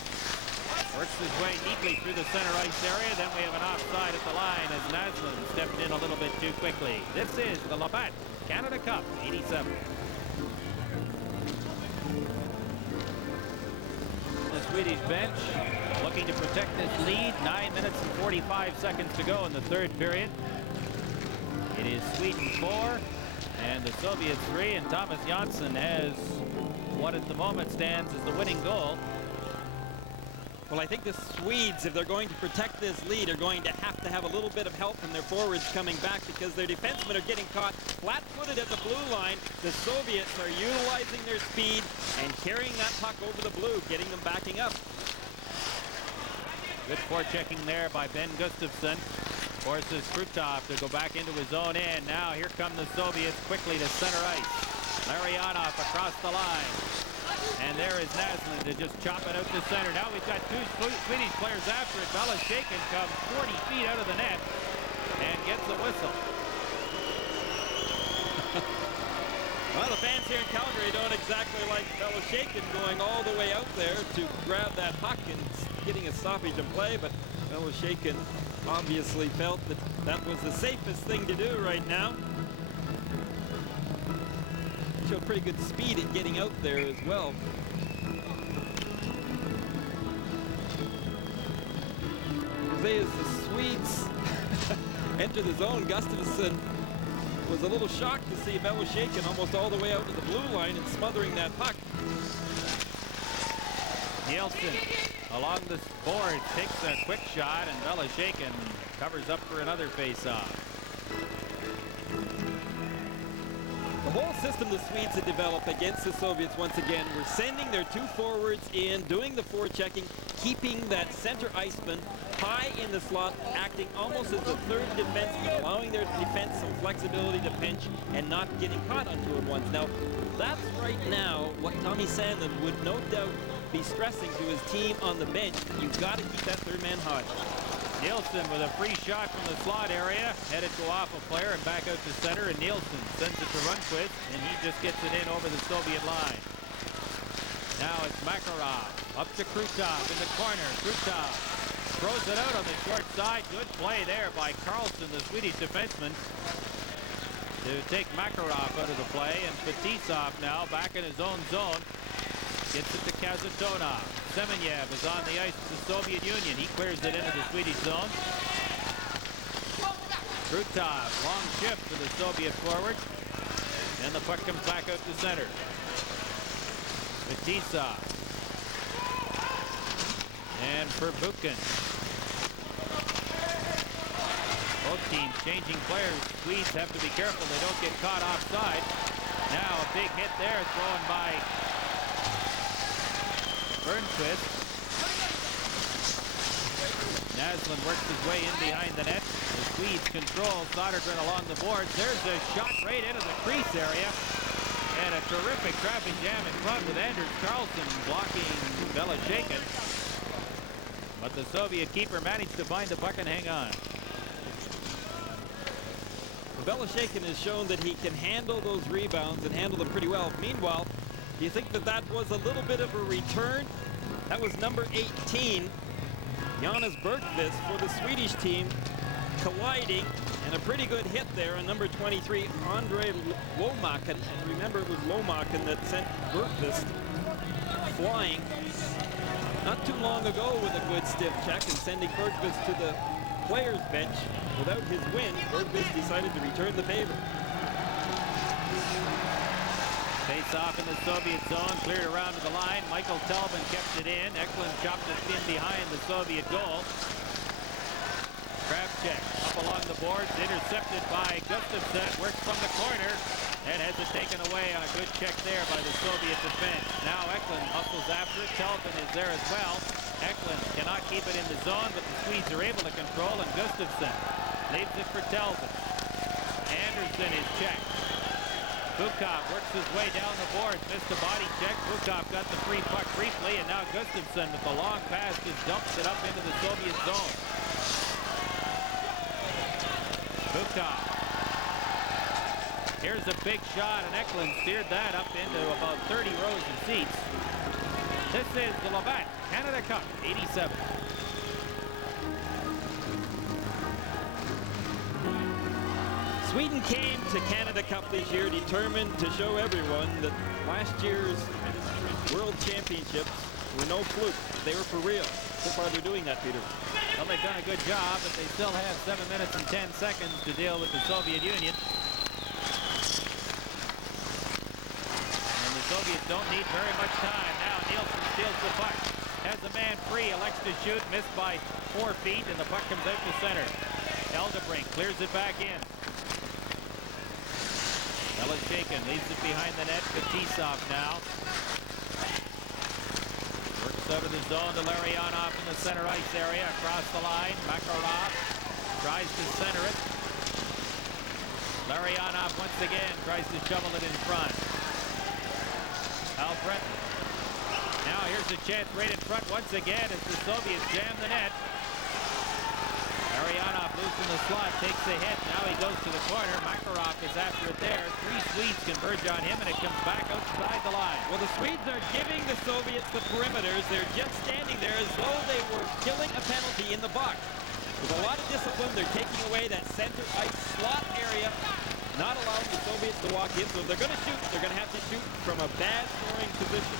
works his way neatly through the center ice area. Then we have an offside at the line as Neslund stepped in a little bit too quickly. This is the Labatt Canada Cup '87. The Swedish bench looking to protect this lead. 9 minutes and 45 seconds to go in the third period. It is Sweden 4 and the Soviets 3, and Thomas Jansson has what at the moment stands as the winning goal. Well, I think the Swedes, if they're going to protect this lead, are going to have a little bit of help from their forwards coming back, because their defensemen are getting caught flat-footed at the blue line. The Soviets are utilizing their speed and carrying that puck over the blue, getting them backing up. Good forechecking there by Ben Gustafsson. Forces Krutov to go back into his own end. Now here come the Soviets quickly to center ice. Larionov across the line. And there is Neslund to just chop it out to center. Now we've got two Swedish players after it. Belosheikin comes 40 feet out of the net and gets the whistle. Well, the fans here in Calgary don't exactly like Belosheikin going all the way out there to grab that puck and getting a stoppage in play, but Belosheikin obviously felt that that was the safest thing to do right now. Showed pretty good speed in getting out there as well. As the Swedes enter the zone, Gustafsson was a little shocked to see Belosheikin almost all the way out to the blue line and smothering that puck. Nilsson along the board takes a quick shot, and Belosheikin covers up for another face-off. The whole system the Swedes had developed against the Soviets once again were sending their two forwards in, doing the forechecking, keeping that center iceman high in the slot, acting almost as the third defenseman, allowing their defense some flexibility to pinch and not getting caught on 2 at once. Now, that's right now what Tommy Sandlin would no doubt be stressing to his team on the bench. You've got to keep that third man hot. Nilsson with a free shot from the slot area, headed to off a player and back out to center, and Nilsson sends it to Rundqvist, and he just gets it in over the Soviet line. Now it's Makarov up to Krutov in the corner. Krutov throws it out on the short side. Good play there by Karlsson, the Swedish defenseman, to take Makarov out of the play, and Fetisov now back in his own zone. Gets it to Kazatonov. Semenyev is on the ice for the Soviet Union. He clears it into the Swedish zone. Krutov, long shift for the Soviet forward. And the puck comes back out to center. Fetisov. And Perbukin. Both teams changing players. Swedes have to be careful they don't get caught offside. Now a big hit there thrown by Burnquist. Neslund works his way in behind the net. The Swedes control Sodergren along the boards. There's a shot right into the crease area. And a terrific traffic jam in front with Lars Kарлsson blocking Belosheikin. But the Soviet keeper managed to find the puck and hang on. Belosheikin has shown that he can handle those rebounds and handle them pretty well. Meanwhile, do you think that that was a little bit of a return? That was number 18, Jonas Bergqvist for the Swedish team, colliding, and a pretty good hit there on number 23, Andrei Lomakin. And remember, it was Lomakin that sent Bergqvist flying not too long ago with a good stiff check and sending Bergqvist to the players' bench. Without his win, Bergqvist decided to return the favor. Face off in the Soviet zone, cleared around to the line. Michael Tellven kept it in. Eklund chopped it in behind the Soviet goal. check. Up along the boards, intercepted by Gustafsson. Works from the corner and has it taken away on a good check there by the Soviet defense. Now Eklund hustles after it. Tельвен is there as well. Eklund cannot keep it in the zone, but the Swedes are able to control, and Gustafsson leaves it for Tельвен. Anderson is checked. Bыкov works his way down the boards, missed a body check. Bыкov got the free puck briefly, and now Gustafsson with the long pass just dumps it up into the Soviet zone. Bыкov. Here's a big shot, and Eklund steered that up into about 30 rows of seats. This is the Labatt Canada Cup 87. Sweden came to Canada Cup this year determined to show everyone that last year's World Championships were no fluke. They were for real. So far they're doing that, Peter. Well, they've done a good job, but they still have 7 minutes and 10 seconds to deal with the Soviet Union. And the Soviets don't need very much time. Now Nilsson steals the puck. Has a man free, elects to shoot, missed by 4 feet, and the puck comes out to center. Eldebrink clears it back in. Shaken leaves it behind the net. Fetisov now. Works over the zone to Larionov in the center ice area. Across the line. Makarov tries to center it. Larionov once again tries to shovel it in front. Alfred. Now here's a chance right in front once again as the Soviets jam the net. Larionov loose in the slot, takes a hit. Now he goes to the corner. Makarov is after it there. 3 Swedes converge on him, and it comes back outside the line. Well, the Swedes are giving the Soviets the perimeters. They're just standing there as though they were killing a penalty in the box. With a lot of discipline, they're taking away that center ice slot area, not allowing the Soviets to walk in. So if they're going to shoot, they're going to have to shoot from a bad scoring position.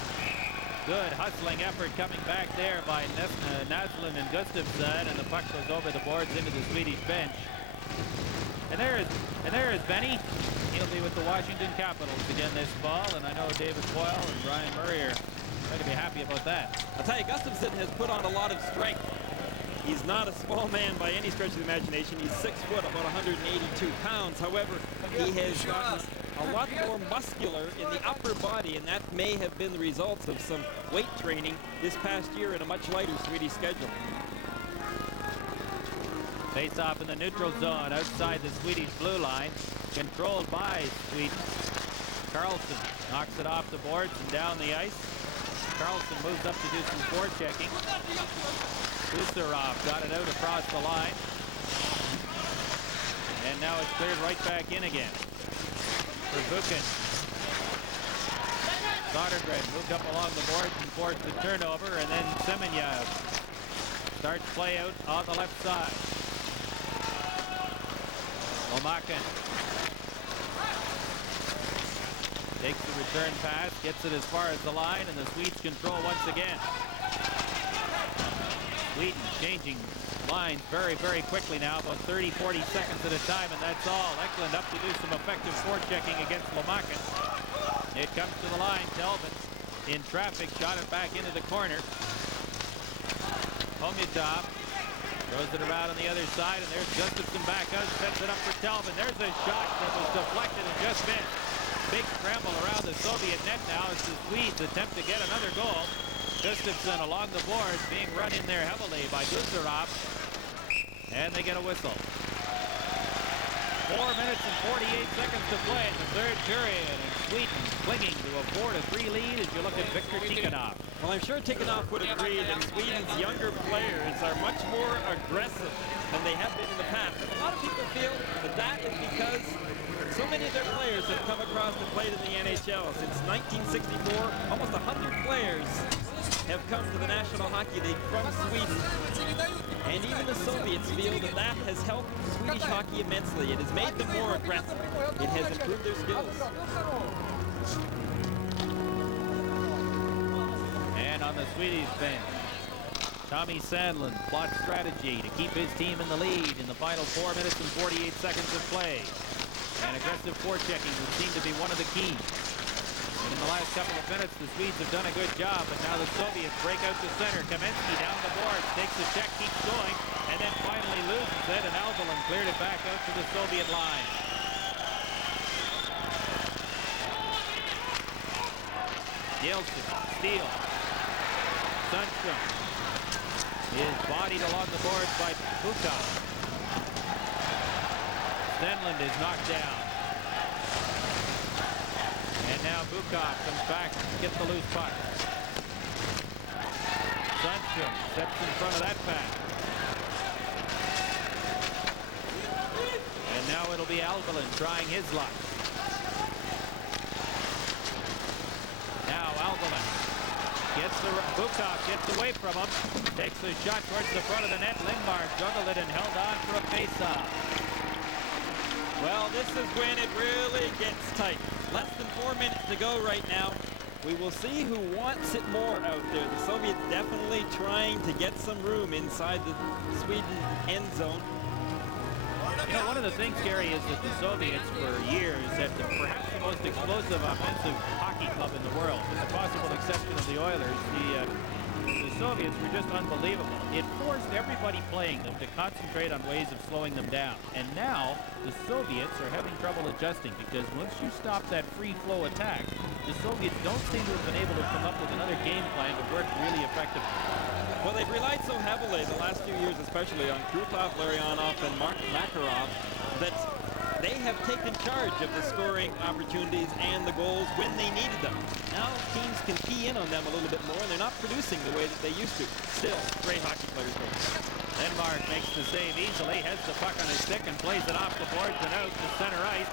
Good hustling effort coming back there by Neslund and Gustafsson, and the puck goes over the boards into the Swedish bench. And there is Benny. He'll be with the Washington Capitals again this fall, and I know David Boyle and Brian Murray are going to be happy about that. I'll tell you, Gustafsson has put on a lot of strength. He's not a small man by any stretch of the imagination. He's 6 foot, about 182 pounds. However, he has gotten a lot more muscular in the upper body, and that may have been the result of some weight training this past year in a much lighter Swedish schedule. Face off in the neutral zone outside the Swedish blue line, controlled by Sweden. Karlsson knocks it off the boards and down the ice. Karlsson moves up to do some forechecking. Kucherov got it out across the line. And now it's cleared right back in again for Buchan. Sodergren moved up along the boards and forced the turnover, and then Semenya starts play out on the left side. Lomakin takes the return pass, gets it as far as the line, and the Swedes control once again. Sweden changing lines very, very quickly now, about 30, 40 seconds at a time, and that's all. Eklund up to do some effective forechecking against Lomakin. It comes to the line. Tельвен in traffic, shot it back into the corner. Homutov throws it around on the other side, and there's Gustafsson back out, sets it up for Tельвен. There's a shot that was deflected and just missed. Big scramble around the Soviet net now as the Swedes attempt to get another goal. Gustafsson along the boards being run in there heavily by Kucherov, and they get a whistle. 4 minutes and 48 seconds to play in the third period, and Sweden clinging to a 4-3 lead as you look at Viktor Tikhonov. Well, I'm sure Tikhonov would agree that Sweden's younger players are much more aggressive than they have been in the past. And a lot of people feel that that is because so many of their players have come across and played in the NHL. Since 1964, almost 100 players have come to the National Hockey League from Sweden. And even the Soviets feel that that has helped Swedish hockey immensely. It has made them more aggressive. It has improved their skills. And on the Swedish bench, Tommy Sandlin plots strategy to keep his team in the lead in the final 4 minutes and 48 seconds of play. And aggressive forechecking would seem to be one of the keys. And in the last couple of minutes, the Swedes have done a good job, but now the Soviets break out to center. Kamensky down the boards, takes the check, keeps going, and then finally he loses it, and Альбелин cleared it back out to the Soviet line. Nilsson, steal. Sundstrom is bodied along the boards by Bukov. Stenlund is knocked down. And now Bukov comes back to get the loose puck. Sundstrom steps in front of that pass. And now it'll be Альбелин trying his luck. Now Альбелin gets the Bukov gets away from him, takes a shot towards the front of the net. Lindmark juggled it and held on for a faceoff. Well, this is when it really gets tight. Less than 4 minutes to go right now. We will see who wants it more out there. The Soviets definitely trying to get some room inside the Sweden end zone. You know, one of the things, Gary, is that the Soviets for years had perhaps the most explosive offensive hockey club in the world. With the possible exception of the Oilers, the Soviets were just unbelievable. It forced everybody playing them to concentrate on ways of slowing them down. And now, the Soviets are having trouble adjusting because once you stop that free flow attack, the Soviets don't seem to have been able to come up with another game plan to work really effectively. Well, they've relied so heavily the last few years, especially on Krutov, Larionov, and Makarov, that they have taken charge of the scoring opportunities and the goals when they needed them. Now teams can key in on them a little bit more, and they're not producing the way that they used to. Still, great hockey players. Lindmark makes the save easily, has the puck on his stick and plays it off the boards and out to center ice.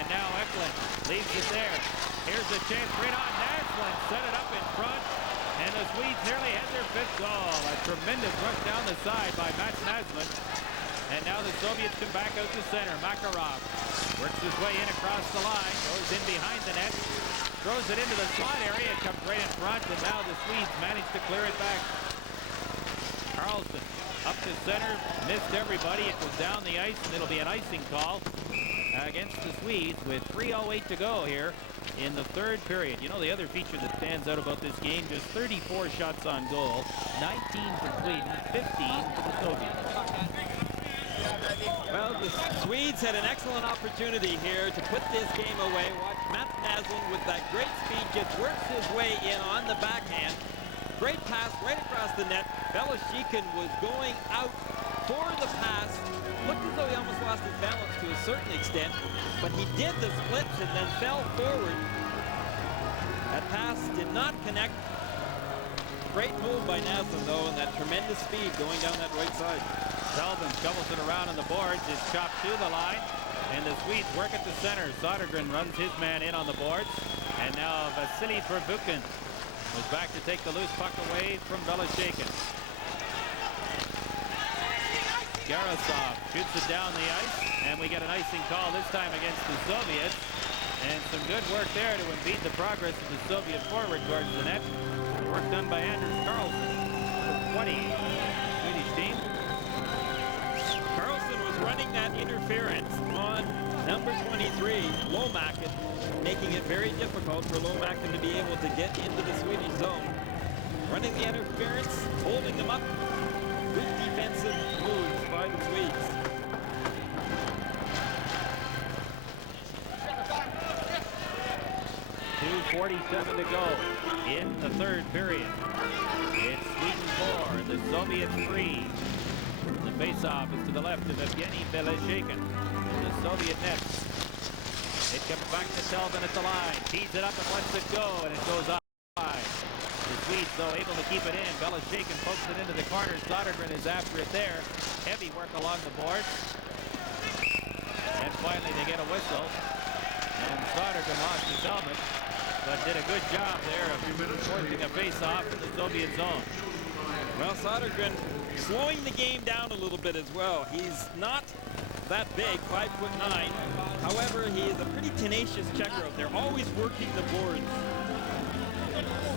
And now Eklund leaves it there. Here's a chance right on Naslund, set it up in front. And the Swedes nearly had their fifth goal. A tremendous rush down the side by Matts Naslund. And now the Soviets come back out to center. Makarov works his way in across the line, goes in behind the net, throws it into the slot area, it comes right in front, and now the Swedes manage to clear it back. Karlsson up to center, missed everybody. It goes down the ice, and it'll be an icing call against the Swedes with 3:08 to go here in the third period. You know, the other feature that stands out about this game, just 34 shots on goal, 19 for Sweden, 15 for the Soviets. Well, the Swedes had an excellent opportunity here to put this game away. Watch Matts Naslund with that great speed just works his way in on the backhand. Great pass right across the net. Beloshikin was going out for the pass. Looked as though he almost lost his balance to a certain extent, but he did the splits and then fell forward. That pass did not connect. Great move by Naslund, though, and that tremendous speed going down that right side. Tельвен shovels it around on the boards, is chopped to the line, and the Swedes work at the center. Sodergren runs his man in on the boards, and now Vasily Trbukin is back to take the loose puck away from Beloshikin. Garasov shoots it down the ice, and we get an icing call this time against the Soviets. And some good work there to impede the progress of the Soviet forward towards the net. Work done by Anders Karlsson for 20. Swedish team. Karlsson was running that interference on number 23, Lomakin, making it very difficult for Lomakin to be able to get into the Swedish zone. Running the interference, holding them up. Good defensive moves by the Swedes. 2:47 to go in the third period. It's Sweden 4, the Soviets 3. The faceoff is to the left of Evgeny Beloshikin. The Soviet net. It comes back to Tельвен at the line. Tees it up and lets it go, and it goes offside. The Swedes, though, able to keep it in. Beloshikin pokes it into the corner. Sodergren is after it there. Heavy work along the board. And finally, they get a whistle. And Sodergren lost his helmet, but did a good job there of forcing a face-off in the Soviet zone. Well, Sodergren slowing the game down a little bit as well. He's not that big, 5'9". However, he is a pretty tenacious checker out there, always working the boards.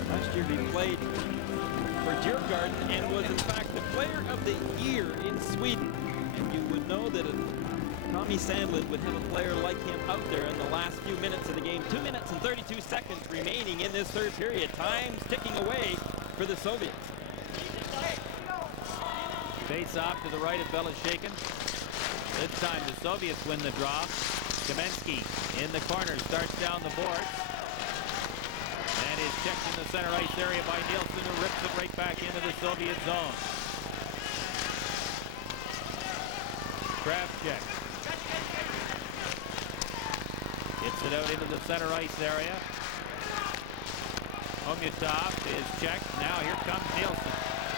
Last year he played for Djurgården and was in fact the player of the year in Sweden. And you would know that Tommy Sandlin would have a player like him out there in the last few minutes of the game. 2 minutes and 32 seconds remaining in this third period. Time's ticking away for the Soviets. Face off to the right of Belosheikin. This time the Soviets win the draw. Kamensky in the corner, starts down the boards. And is checked in the center ice area by Nilsson, who rips it right back into the Soviet zone. Kravchuk gets it out into the center ice area. Khomutov is checked. Now here comes Nilsson.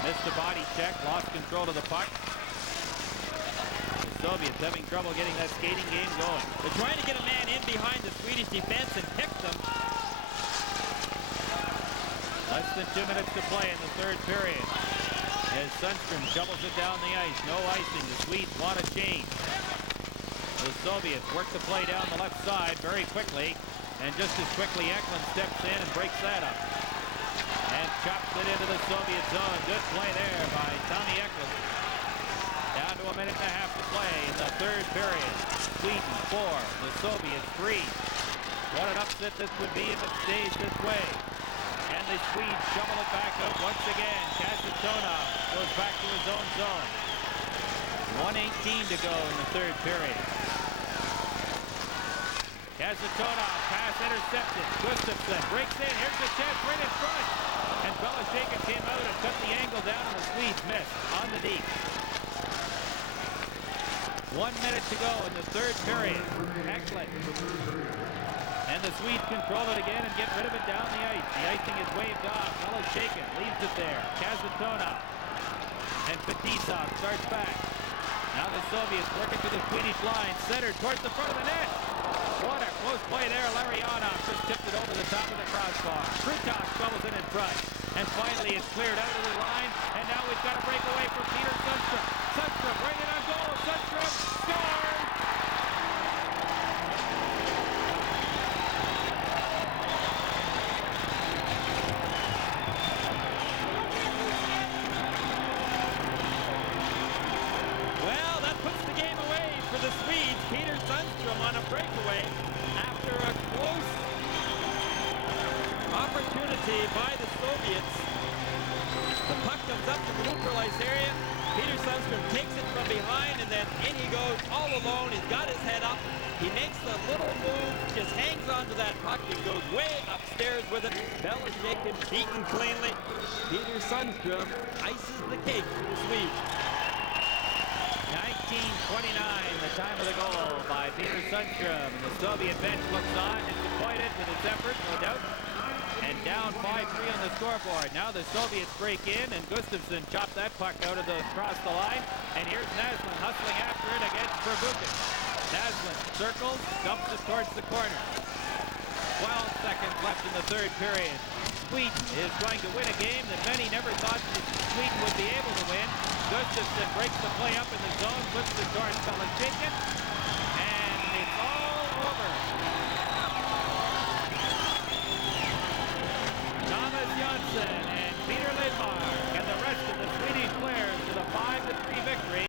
Missed the body check, lost control of the puck. The Soviets having trouble getting that skating game going. They're trying to get a man in behind the Swedish defense and pick them. Less than 2 minutes to play in the third period. As Sundstrom shovels it down the ice, no icing. The Swedes want a change. The Soviets work the play down the left side very quickly, and just as quickly Eklund steps in and breaks that up. And chops it into the Soviet zone. Good play there by Tommy Eklund. Down to a minute and a half to play in the third period. Sweden 4, the Soviets 3. What an upset this would be if it stays this way. And the Swedes shovel it back up once again. Kasatonov goes back to his own zone. 1:18 to go in the third period. Kasatonov, pass intercepted. Gustafsson breaks in. Here's the chance right in front. And Belosheikin came out and cut the angle down, and the Swedes missed on the deep. 1 minute to go in the third period. Eklund. And the Swedes control it again and get rid of it down the ice. The icing is waved off. Belosheikin leaves it there. Kasatonov. And Fetisov starts back. Now the Soviets working to the Swedish line. Centered towards the front of the net. What a close play there. Larionov just tipped it over the top of the crossbar. Krutov shovels it in front. And finally it's cleared out of the line. And now we've got a breakaway from Peter Sundstrom. Sundstrom right in on goal. Sundstrom scores! Well, that puts the game away for the Swedes. Peter Sundstrom on a breakaway after a close opportunity by the Soviets. The puck comes up to the neutralized area. Peter Sundstrom takes it from behind, and then in he goes all alone. He's got his head up. He makes the little move, just hangs onto that puck. He goes way upstairs with it. Belosheikin beaten cleanly. Peter Sundstrom ices the cake for the Swedes. 19:29, the time of the goal by Peter Sundstrom. The Soviet bench looks on, disappointed with his effort, no doubt. And down 5-3 on the scoreboard. Now the Soviets break in, and Gustafsson chopped that puck out of across the line. And here's Neslund hustling after it against Verbuchen. Neslund circles, dumps it towards the corner. 12 seconds left in the third period. Sweden is trying to win a game that many never thought that Sweden would be able to win. Gustafsson breaks the play up in the zone, puts it towards Belosheikin.